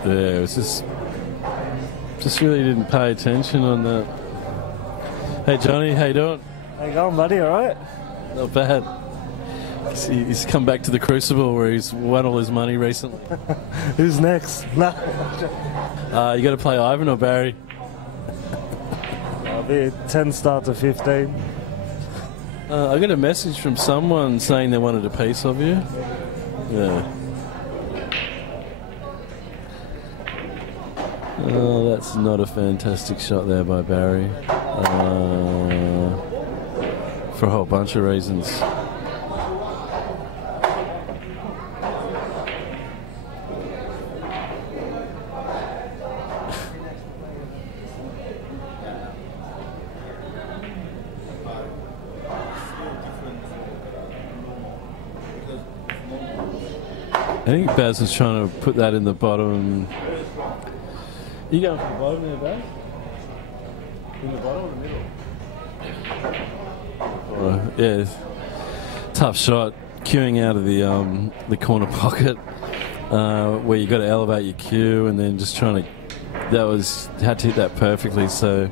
Yeah, it was just really didn't pay attention on that. Hey Johnny, how you doing? How you going, buddy? All right? Not bad. He's come back to the Crucible where he's won all his money recently. Who's next? No. You got to play Ivan or Barry? I'll be 10 start to 15. I got a message from someone saying they wanted a piece of you. Yeah. Oh, that's not a fantastic shot there by Barry. For a whole bunch of reasons. I think Baz was trying to put that in the bottom. You going for the bottom there, Baz? In the bottom or the middle? Yeah, tough shot. Queuing out of the corner pocket, where you got to elevate your cue, and then just trying to. Had to hit that perfectly. So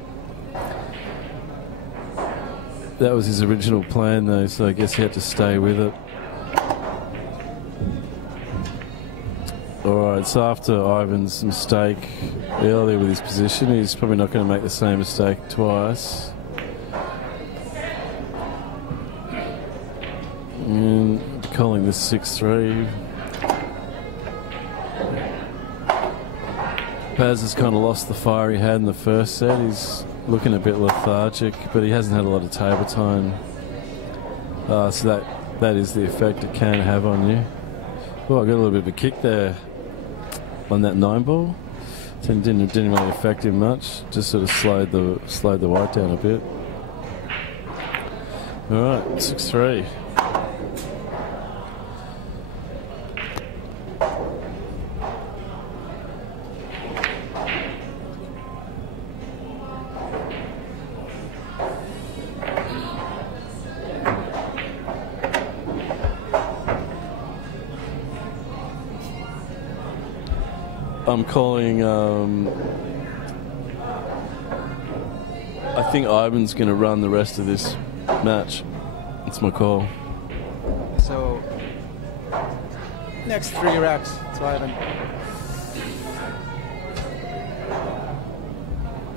that was his original plan, though. So I guess he had to stay with it. Alright, so after Ivan's mistake earlier with his position, he's probably not going to make the same mistake twice. And calling this 6-3. Baz has kind of lost the fire he had in the first set. He's looking a bit lethargic, but he hasn't had a lot of table time. So that is the effect it can have on you. Oh, I got a little bit of a kick there on that 9 ball. Didn't really affect him much. Just sort of slowed the white down a bit. All right, 6-3. I'm calling. I think Ivan's going to run the rest of this match. That's my call. So, next 3 racks to Ivan.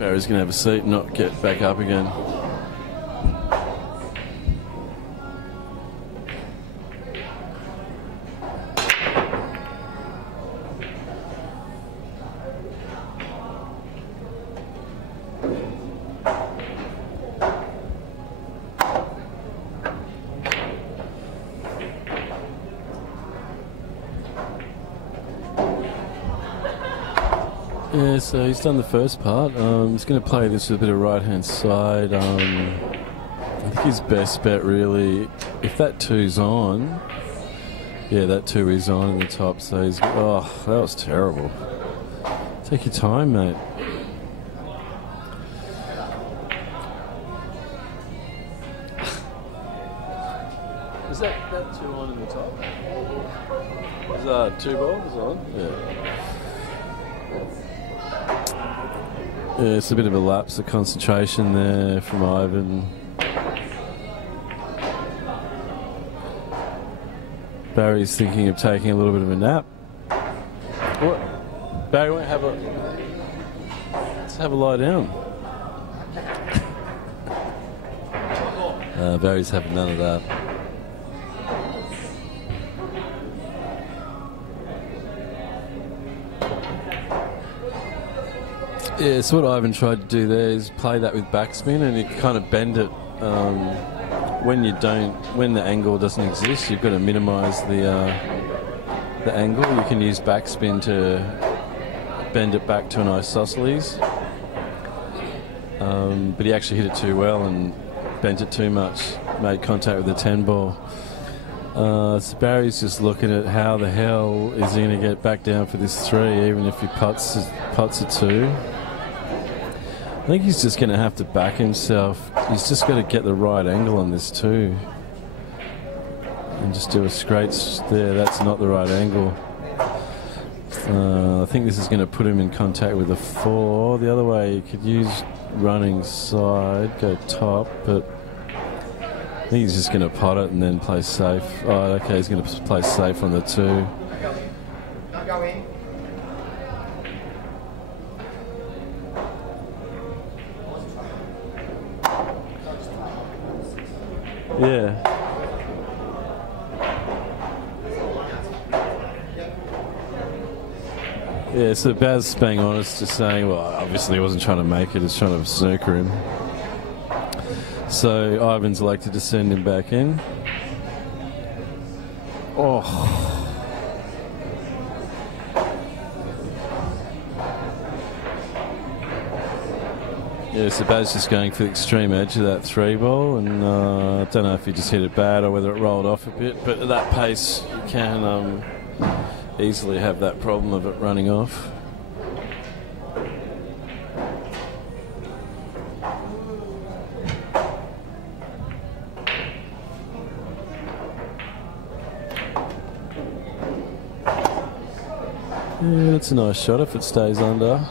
Barry's going to have a seat and not get back up again. Yeah, so he's done the first part. He's going to play this with a bit of right-hand side. I think his best bet, really, if that 2's on, yeah, that 2 is on in the top. So he's, oh, that was terrible. Take your time, mate. Is that 2 on in the top? Is that 2 balls on? Yeah. Yeah, it's a bit of a lapse of concentration there from Ivan. Barry's thinking of taking a little bit of a nap. What? Barry won't have a... Let's have a lie down. Barry's having none of that. Yeah, so what Ivan tried to do there is play that with backspin, and you kind of bend it when the angle doesn't exist. You've got to minimise the angle. You can use backspin to bend it back to an isosceles. But he actually hit it too well and bent it too much. Made contact with the 10 ball. So Barry's just looking at how the hell is he going to get back down for this 3, even if he putts a 2. I think he's just going to have to back himself. He's just got to get the right angle on this 2. And just do a straight there. That's not the right angle. I think this is going to put him in contact with the 4. The other way, you could use running side, go top, but I think he's just going to pot it and then play safe. Oh, okay, he's going to play safe on the 2. Yeah. Yeah, so Baz being honest, just saying, well, obviously he wasn't trying to make it, he's trying to snooker him. So Ivan's elected to send him back in. Oh. Yeah, so Baz just going for the extreme edge of that 3 ball, and I don't know if he just hit it bad or whether it rolled off a bit, but at that pace you can easily have that problem of it running off. Yeah, it's a nice shot if it stays under.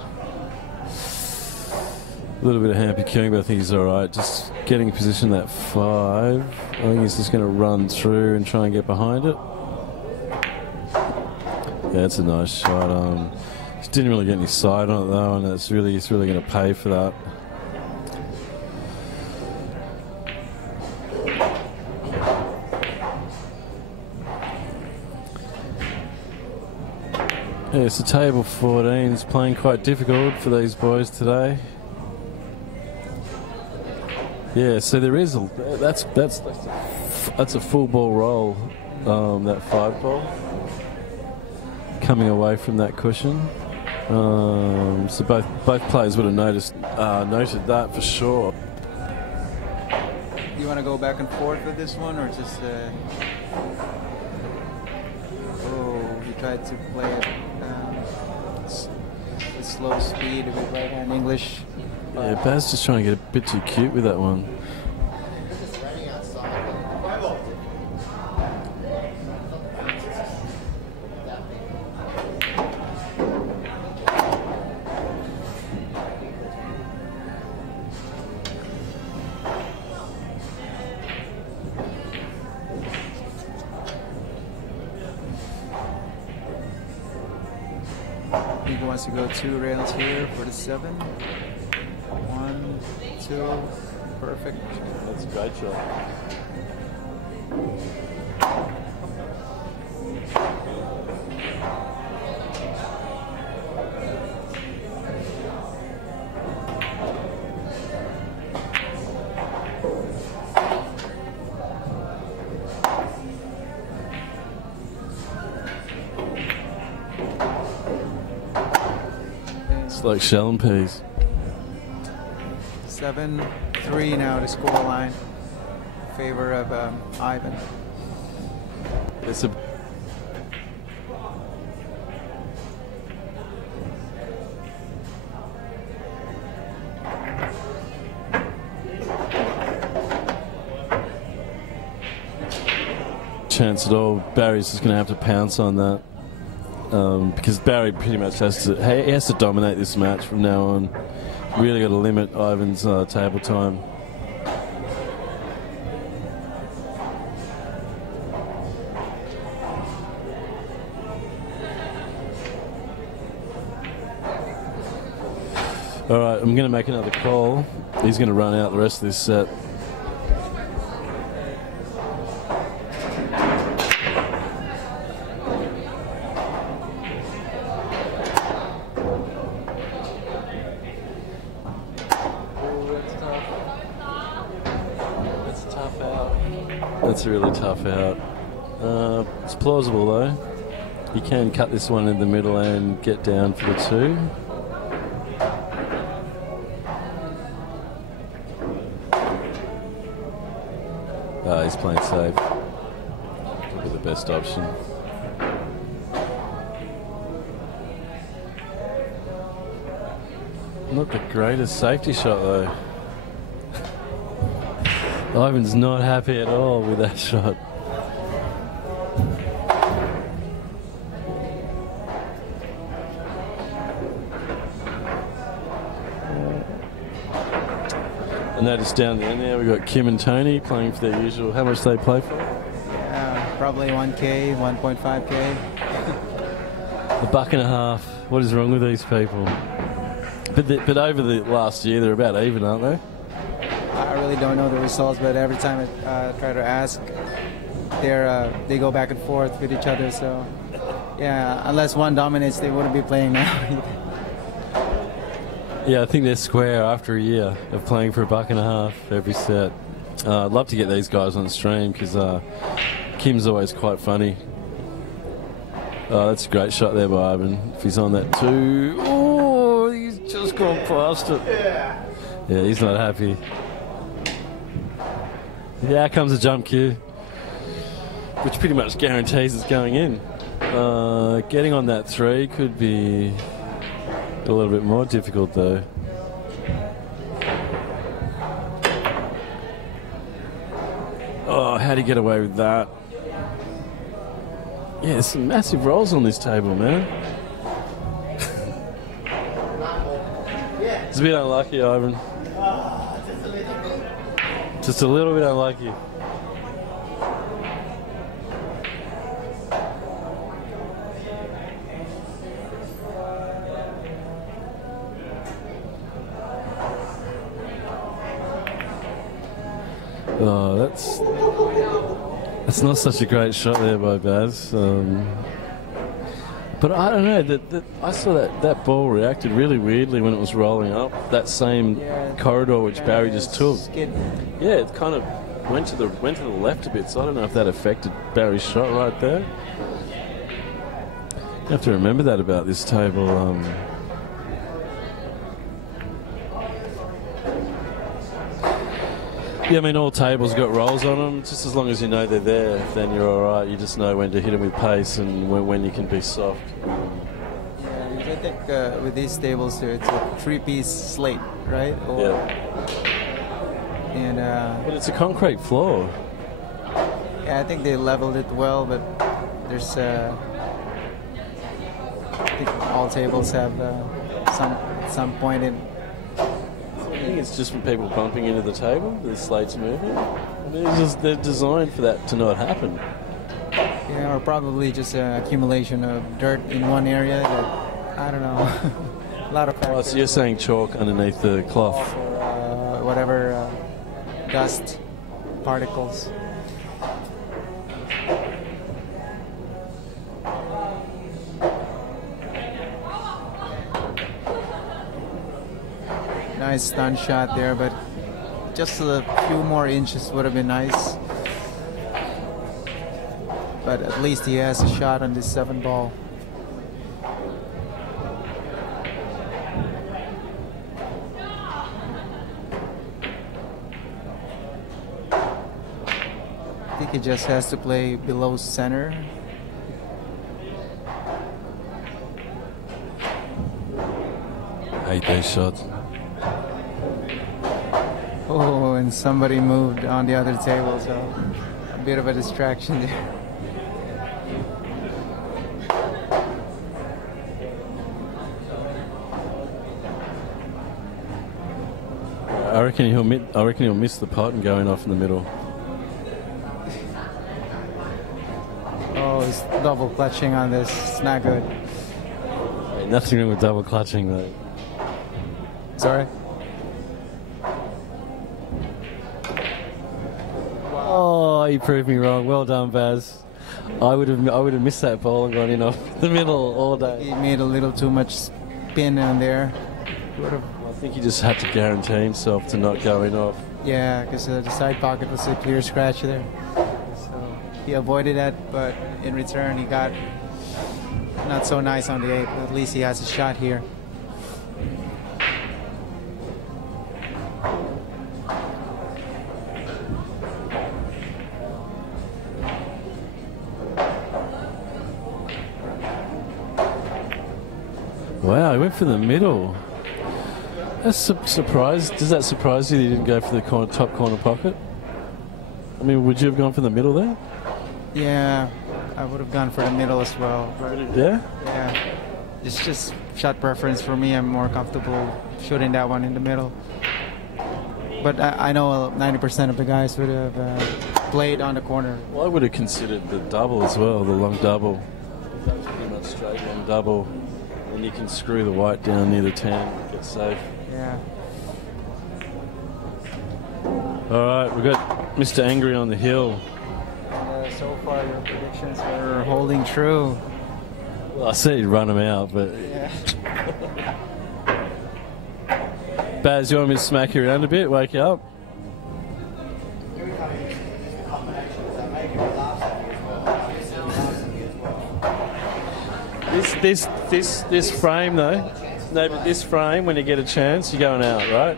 A little bit of happy queuing, but I think he's alright. Just getting position that 5. I think he's just going to run through and try and get behind it. Yeah, it's a nice shot. Just didn't really get any side on it though, and he's really going to pay for that. Yeah, so table 14 is playing quite difficult for these boys today. Yeah, so there is that's a full ball roll, that 5 ball. Coming away from that cushion, so both players would have noted that for sure. You want to go back and forth with this one, or just? Oh, he tried to play it with slow speed with right-hand English. Yeah, Baz just trying to get a bit too cute with that one. He wants to go 2 rails here for the 7. 1, 2, perfect. That's a great shot. It's like shell and peas. 7-3 now to score line in favor of Ivan. It's a chance at all. Barry's just going to have to pounce on that. Because Barry pretty much has to dominate this match from now on. Really got to limit Ivan's table time. All right, I'm going to make another call. He's going to run out the rest of this set. That's a really tough out. It's plausible though. You can cut this one in the middle and get down for the 2. He's playing safe. might be the best option. Not the greatest safety shot though. Ivan's not happy at all with that shot. I noticed down there now we've got Kim and Tony playing for their usual. How much they play for? Probably 1K, 1.5K. $1.50. What is wrong with these people? But over the last year, they're about even, aren't they? I really don't know the results, but every time I try to ask, they go back and forth with each other. So, yeah, unless one dominates, they wouldn't be playing now. Yeah, I think they're square after a year of playing for $1.50 every set. I'd love to get these guys on stream because Kim's always quite funny. Oh, that's a great shot there by Ivan. If he's on that too. Oh, he's just gone past it. Yeah, he's not happy. Yeah, comes a jump cue, which pretty much guarantees it's going in. Getting on that three could be a little bit more difficult though. Oh, how'd he get away with that? Yeah, there's some massive rolls on this table, man. It's a bit unlucky, Ivan. Just a little bit unlucky. Oh, that's not such a great shot there by Baz. But I don't know. That I saw that ball reacted really weirdly when it was rolling up. That same corridor which Barry just took. Yeah, it kind of went to the left a bit. So I don't know if that affected Barry's shot right there. You have to remember that about this table. Yeah, I mean, all tables got rolls on them. Just as long as you know they're there, then you're all right. You just know when to hit them with pace and when you can be soft. Yeah, I think with these tables here, it's a three-piece slate, right? Yeah. And but it's a concrete floor. yeah, I think they leveled it well, but there's I think all tables have some point in. I think it's just from people bumping into the table, the slates moving. I mean, they're designed for that to not happen. Yeah, or probably just an accumulation of dirt in one area that, I don't know, a lot of factors. Oh, so you're saying chalk underneath the cloth? Or whatever dust particles. Nice stun shot there, but just a few more inches would have been nice. But at least he has a shot on this 7 ball. I think he just has to play below center. I hate those shots. Oh, and somebody moved on the other table, so a bit of a distraction there. I reckon he'll miss the pot and going off in the middle. Oh, he's double clutching on this. It's not good. Hey, nothing wrong with double clutching though. Sorry. Oh, you proved me wrong. Well done, Baz. I would have missed that ball and gone in off the middle all day. He made a little too much spin on there. I think he just had to guarantee himself to not go in off. Yeah, because the side pocket was a clear scratch there. So he avoided that, but in return he got not so nice on the 8. At least he has a shot here. Wow, he went for the middle. That's surprised. Does that surprise you that he didn't go for the top corner pocket? I mean, would you have gone for the middle there? Yeah, I would have gone for the middle as well. Yeah? Yeah. It's just shot preference for me. I'm more comfortable shooting that one in the middle. But I know 90% of the guys would have played on the corner. Well, I would have considered the double as well, the long double. That's pretty much straight long double. And you can screw the white down near the 10, get safe. Yeah. All right, we've got Mr. Angry on the hill. So far, your predictions are holding true. Well, I said he'd run him out, but... Yeah. Baz, you want me to smack you around a bit, wake you up? This frame though, no, but this frame, when you get a chance, you're going out, right?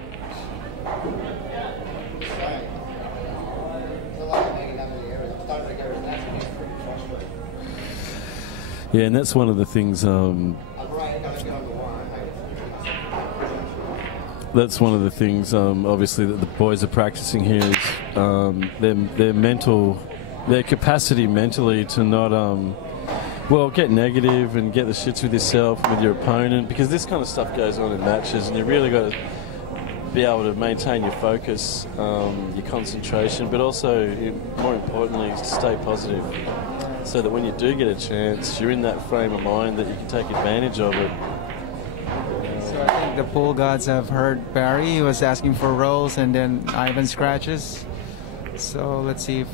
Yeah, and that's one of the things. That's one of the things, obviously, that the boys are practicing here is their capacity mentally to not, get negative and get the shits with yourself and with your opponent, because this kind of stuff goes on in matches, and you really got to be able to maintain your focus, your concentration, but also, more importantly, stay positive, so that when you do get a chance, you're in that frame of mind that you can take advantage of it. So I think the pool gods have heard Barry. He was asking for rolls, and then Ivan scratches. So let's see if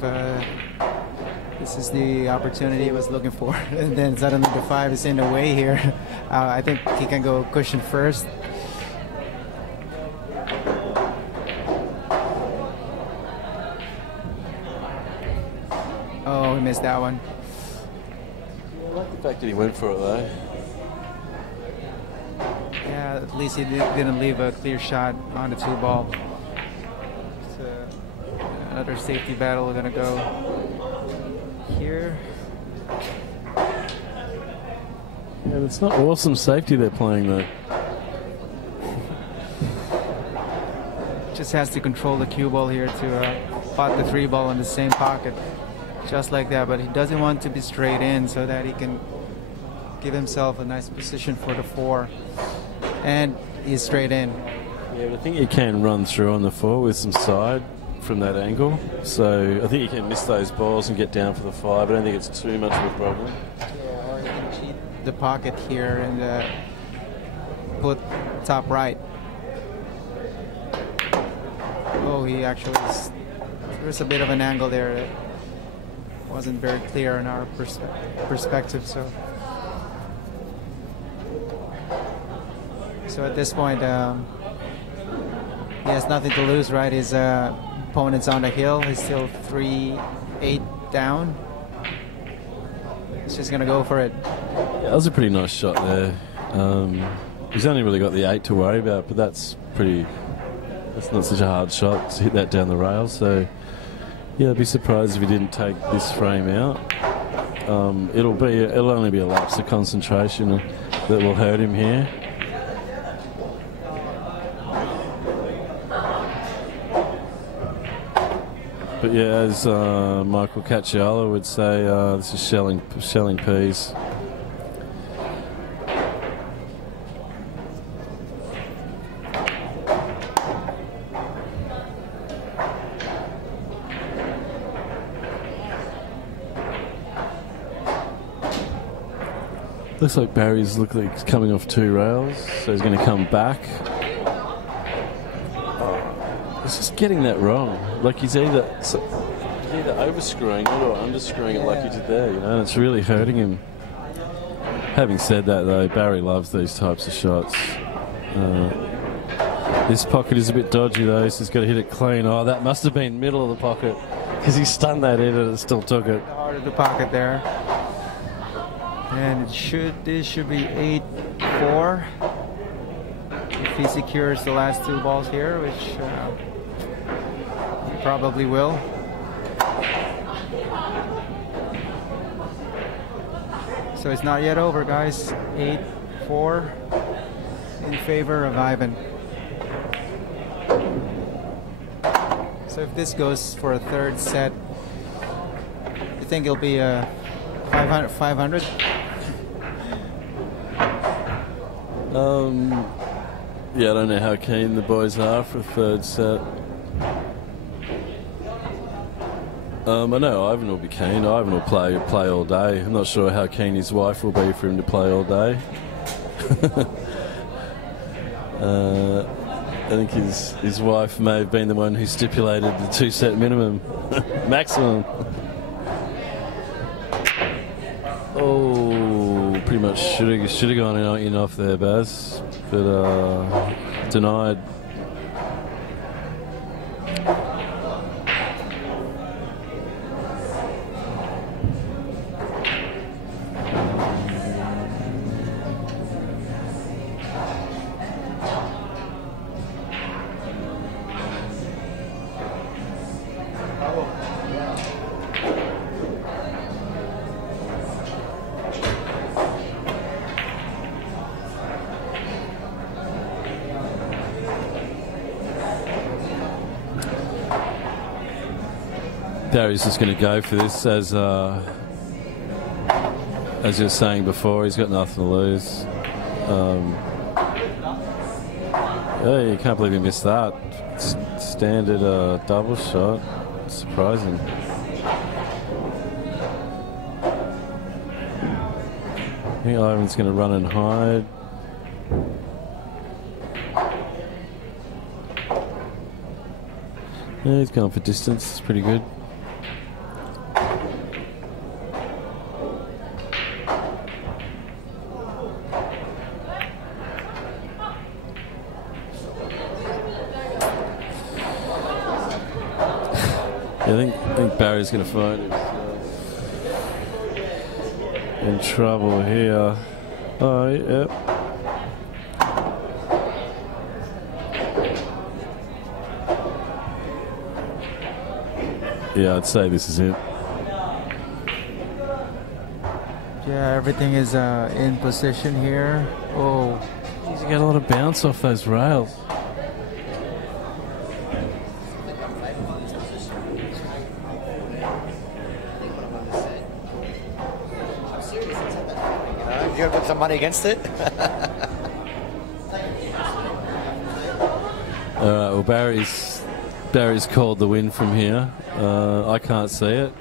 this is the opportunity he was looking for. And then suddenly the 5 is in the way here. I think he can go cushion first. Oh, he missed that one. I like the fact that he went for it though. Yeah, at least he didn't leave a clear shot on the 2 ball. So another safety battle we're gonna go here. Yeah, it's not awesome safety they're playing though. Just has to control the cue ball here to pot the 3 ball in the same pocket. Just like that, but he doesn't want to be straight in so that he can give himself a nice position for the 4. And he's straight in. Yeah, but I think you can run through on the 4 with some side from that angle. So I think you can miss those balls and get down for the 5. I don't think it's too much of a problem. Yeah, or you can cheat the pocket here and put top right. Oh, he actually there's a bit of an angle there that wasn't very clear in our perspective. So at this point, he has nothing to lose, right? His opponent's on the hill. He's still 3-8 down. He's just gonna go for it. Yeah, that was a pretty nice shot there. He's only really got the 8 to worry about, but that's not such a hard shot to hit that down the rail. So yeah, I'd be surprised if he didn't take this frame out. It'll only be a lapse of concentration that will hurt him here. But yeah, as Michael Cacciolo would say, this is shelling peas. Looks like Barry's he's coming off 2 rails, so he's going to come back. He's just getting that wrong. Like he's either overscrewing it or underscrewing it like he did there, and it's really hurting him. Having said that though, Barry loves these types of shots. This pocket is a bit dodgy though, so he's got to hit it clean. Oh, that must have been middle of the pocket because he stunned that in and it still took it. The heart of the pocket there. And this should be 8-4 if he secures the last 2 balls here, which he probably will. So it's not yet over, guys. 8-4. in favor of Ivan. So if this goes for a third set, you think it'll be a 500? Yeah, I don't know how keen the boys are for a third set. I know Ivan will be keen. Ivan will play all day. I'm not sure how keen his wife will be for him to play all day. I think his wife may have been the one who stipulated the 2-set minimum, maximum. Oh, pretty much should have gone in off there, Baz, but denied. Barry's just going to go for this, as you were saying before. He's got nothing to lose. Yeah, you can't believe he missed that. Standard double shot. Surprising. I think Ivan's going to run and hide. Yeah, he's going for distance. It's pretty good. I think Barry's going to find himself in trouble here. Oh, yep. Yeah, I'd say this is it. Yeah, everything is in position here. Oh, he's got a lot of bounce off those rails. You gonna put some money against it? Well, Barry's called the win from here. I can't see it.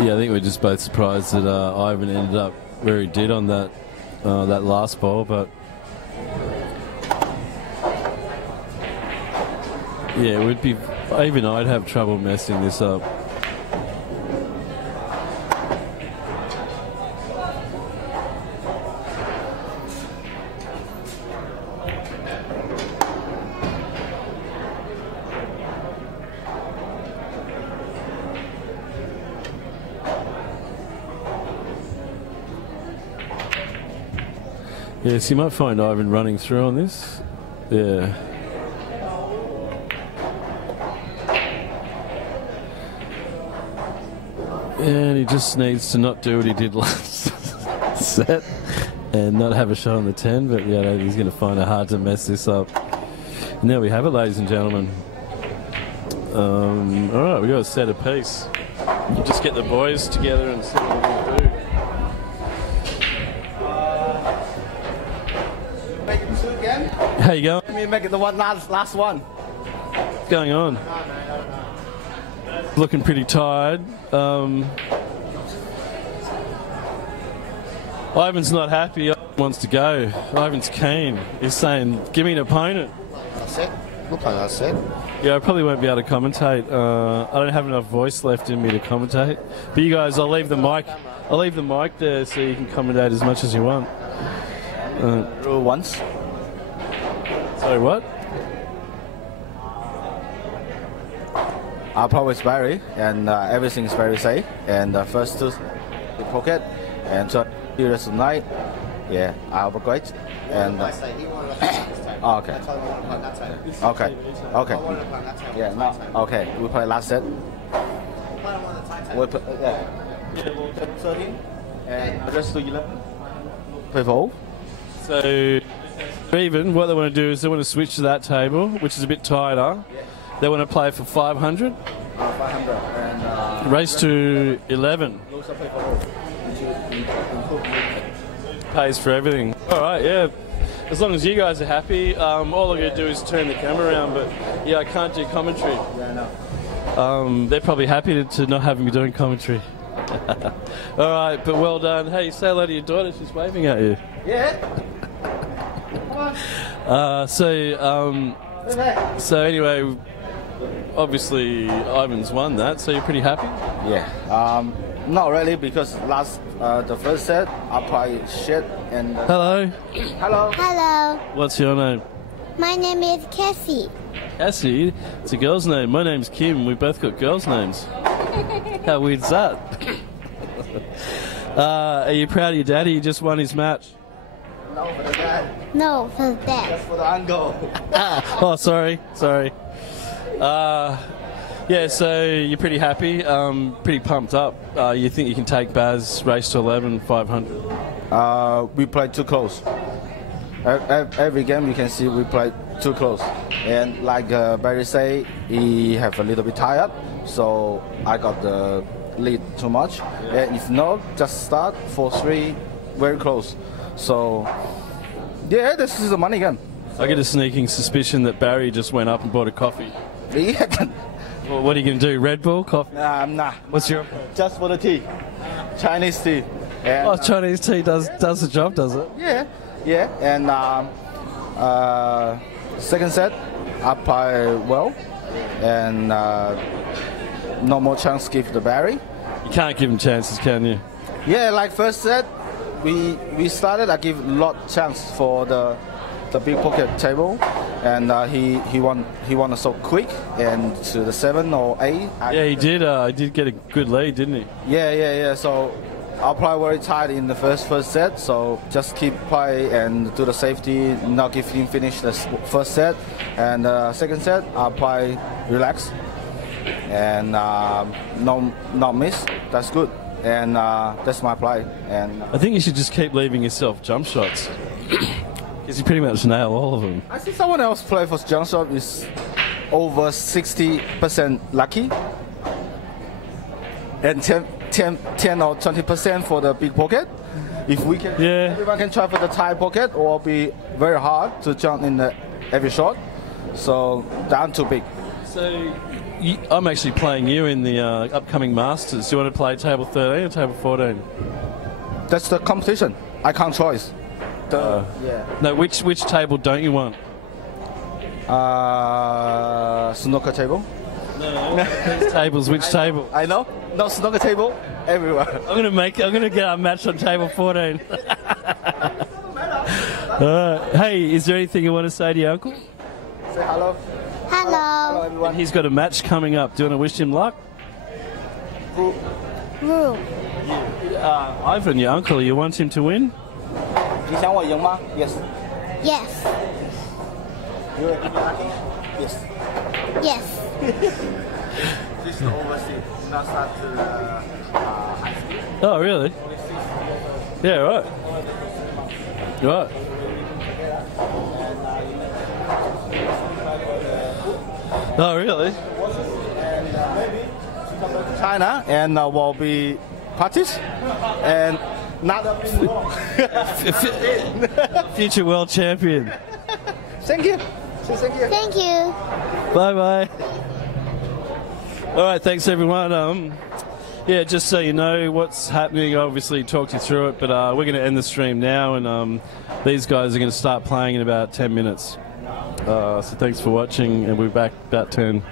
Yeah, I think we're just both surprised that Ivan ended up where he did on that last ball, but yeah, it would be. Even I'd have trouble messing this up. Yes, you might find Ivan running through on this. Yeah. And he just needs to not do what he did last set and not have a shot on the 10, but yeah, he's going to find it hard to mess this up. And there we have it, ladies and gentlemen. All right, we've got a set apiece. We'll just get the boys together and see what we can do. Make it two again? How you going? Let me make it the last one. What's going on? Looking pretty tired. Ivan's not happy. Ivan wants to go. Ivan's keen. He's saying, give me an opponent. That's it. Look like that's it. Yeah, I probably won't be able to commentate. I don't have enough voice left in me to commentate. But you guys, I'll leave the mic there so you can commentate as much as you want. Once. Sorry, what? Our problem is Barry, and everything is very safe. And first two, the pocket, and third, the rest of the night. Yeah, I'll be great. And okay. Okay. Okay. Yeah. No. Okay. We play last set. We play, yeah. Table 13 and rest to 11. Play for all. So, even what they want to do is they want to switch to that table, which is a bit tighter. They want to play for 500. 500 and Race to 11. loser play for all. Pays for everything. All right, yeah. As long as you guys are happy, all I'm going to do is turn the camera around, but yeah, I can't do commentary. Yeah, no. They're probably happy to not have me doing commentary. All right, but well done. Hey, say hello to your daughter. She's waving at you. Yeah. So anyway, obviously Ivan's won that, so you're pretty happy? Yeah. Not really because the first set I played shit and. Hello. Hello. Hello, What's your name? my name is Cassie. Cassie. It's a girl's name. My name's Kim. We both got girls' names. How weird's that? Are you proud of your daddy? He just won his match. No, for the dad. No, for that. That's for the uncle. Oh, sorry. Yeah, so you're pretty happy, pretty pumped up. You think you can take Baz race to 11, 500? We played too close. Every game you can see we played too close. And like Barry say, he have a little bit tired, so I got the lead too much. And if not, just start 4-3, very close. So yeah, this is a money game. I get a sneaking suspicion that Barry just went up and bought a coffee. Yeah. Well, what are you going to do, Red Bull, coffee? Nah. What's your... Just for the tea. Chinese tea. And, Oh, Chinese tea does the job, does it? yeah. And second set, I play well. And no more chance give the Barry. You can't give him chances, can you? Yeah, like first set, we started. I give a lot chance for the big pocket table, and he won so quick and to the 7 or 8. Yeah, he did. He did get a good lead, didn't he? Yeah. So I play very tight in the first set. So just keep play and do the safety, not give him finish the first set, and second set I play relax and not miss. That's good. And that's my play. And I think you should just keep leaving yourself jump shots. Because you pretty much nail all of them. I see someone else play for jump shot is over 60% lucky, and 10 or 20% for the big pocket. If we can, everyone can try for the tight pocket, or be very hard to jump in every shot. So down too big. So I'm actually playing you in the upcoming Masters. Do you want to play table 13 or table 14? That's the competition. I can't choice. No, which table don't you want? Snooker table. No, these tables. Which table? I know. No snooker table everywhere. I'm gonna get our match on table 14. Hey, is there anything you want to say to your uncle? Say hello. Hello. Hello everyone. He's got a match coming up. Do you want to wish him luck? Rule. Ivan, your uncle, you want him to win? 你想我赢吗? Yes. Yes. You will give me lucky? Yes. Yes. This is overseas, not start high school. Oh, really? Yeah, right. Right. Oh, really? And maybe she come back to China and will be practice and not a Future world champion. Thank you. Thank you. Thank you. Bye bye. All right, thanks everyone. Yeah, just so you know what's happening, I obviously talked you through it, but we're going to end the stream now, and these guys are going to start playing in about 10 minutes. So thanks for watching, and we'll be back about 10.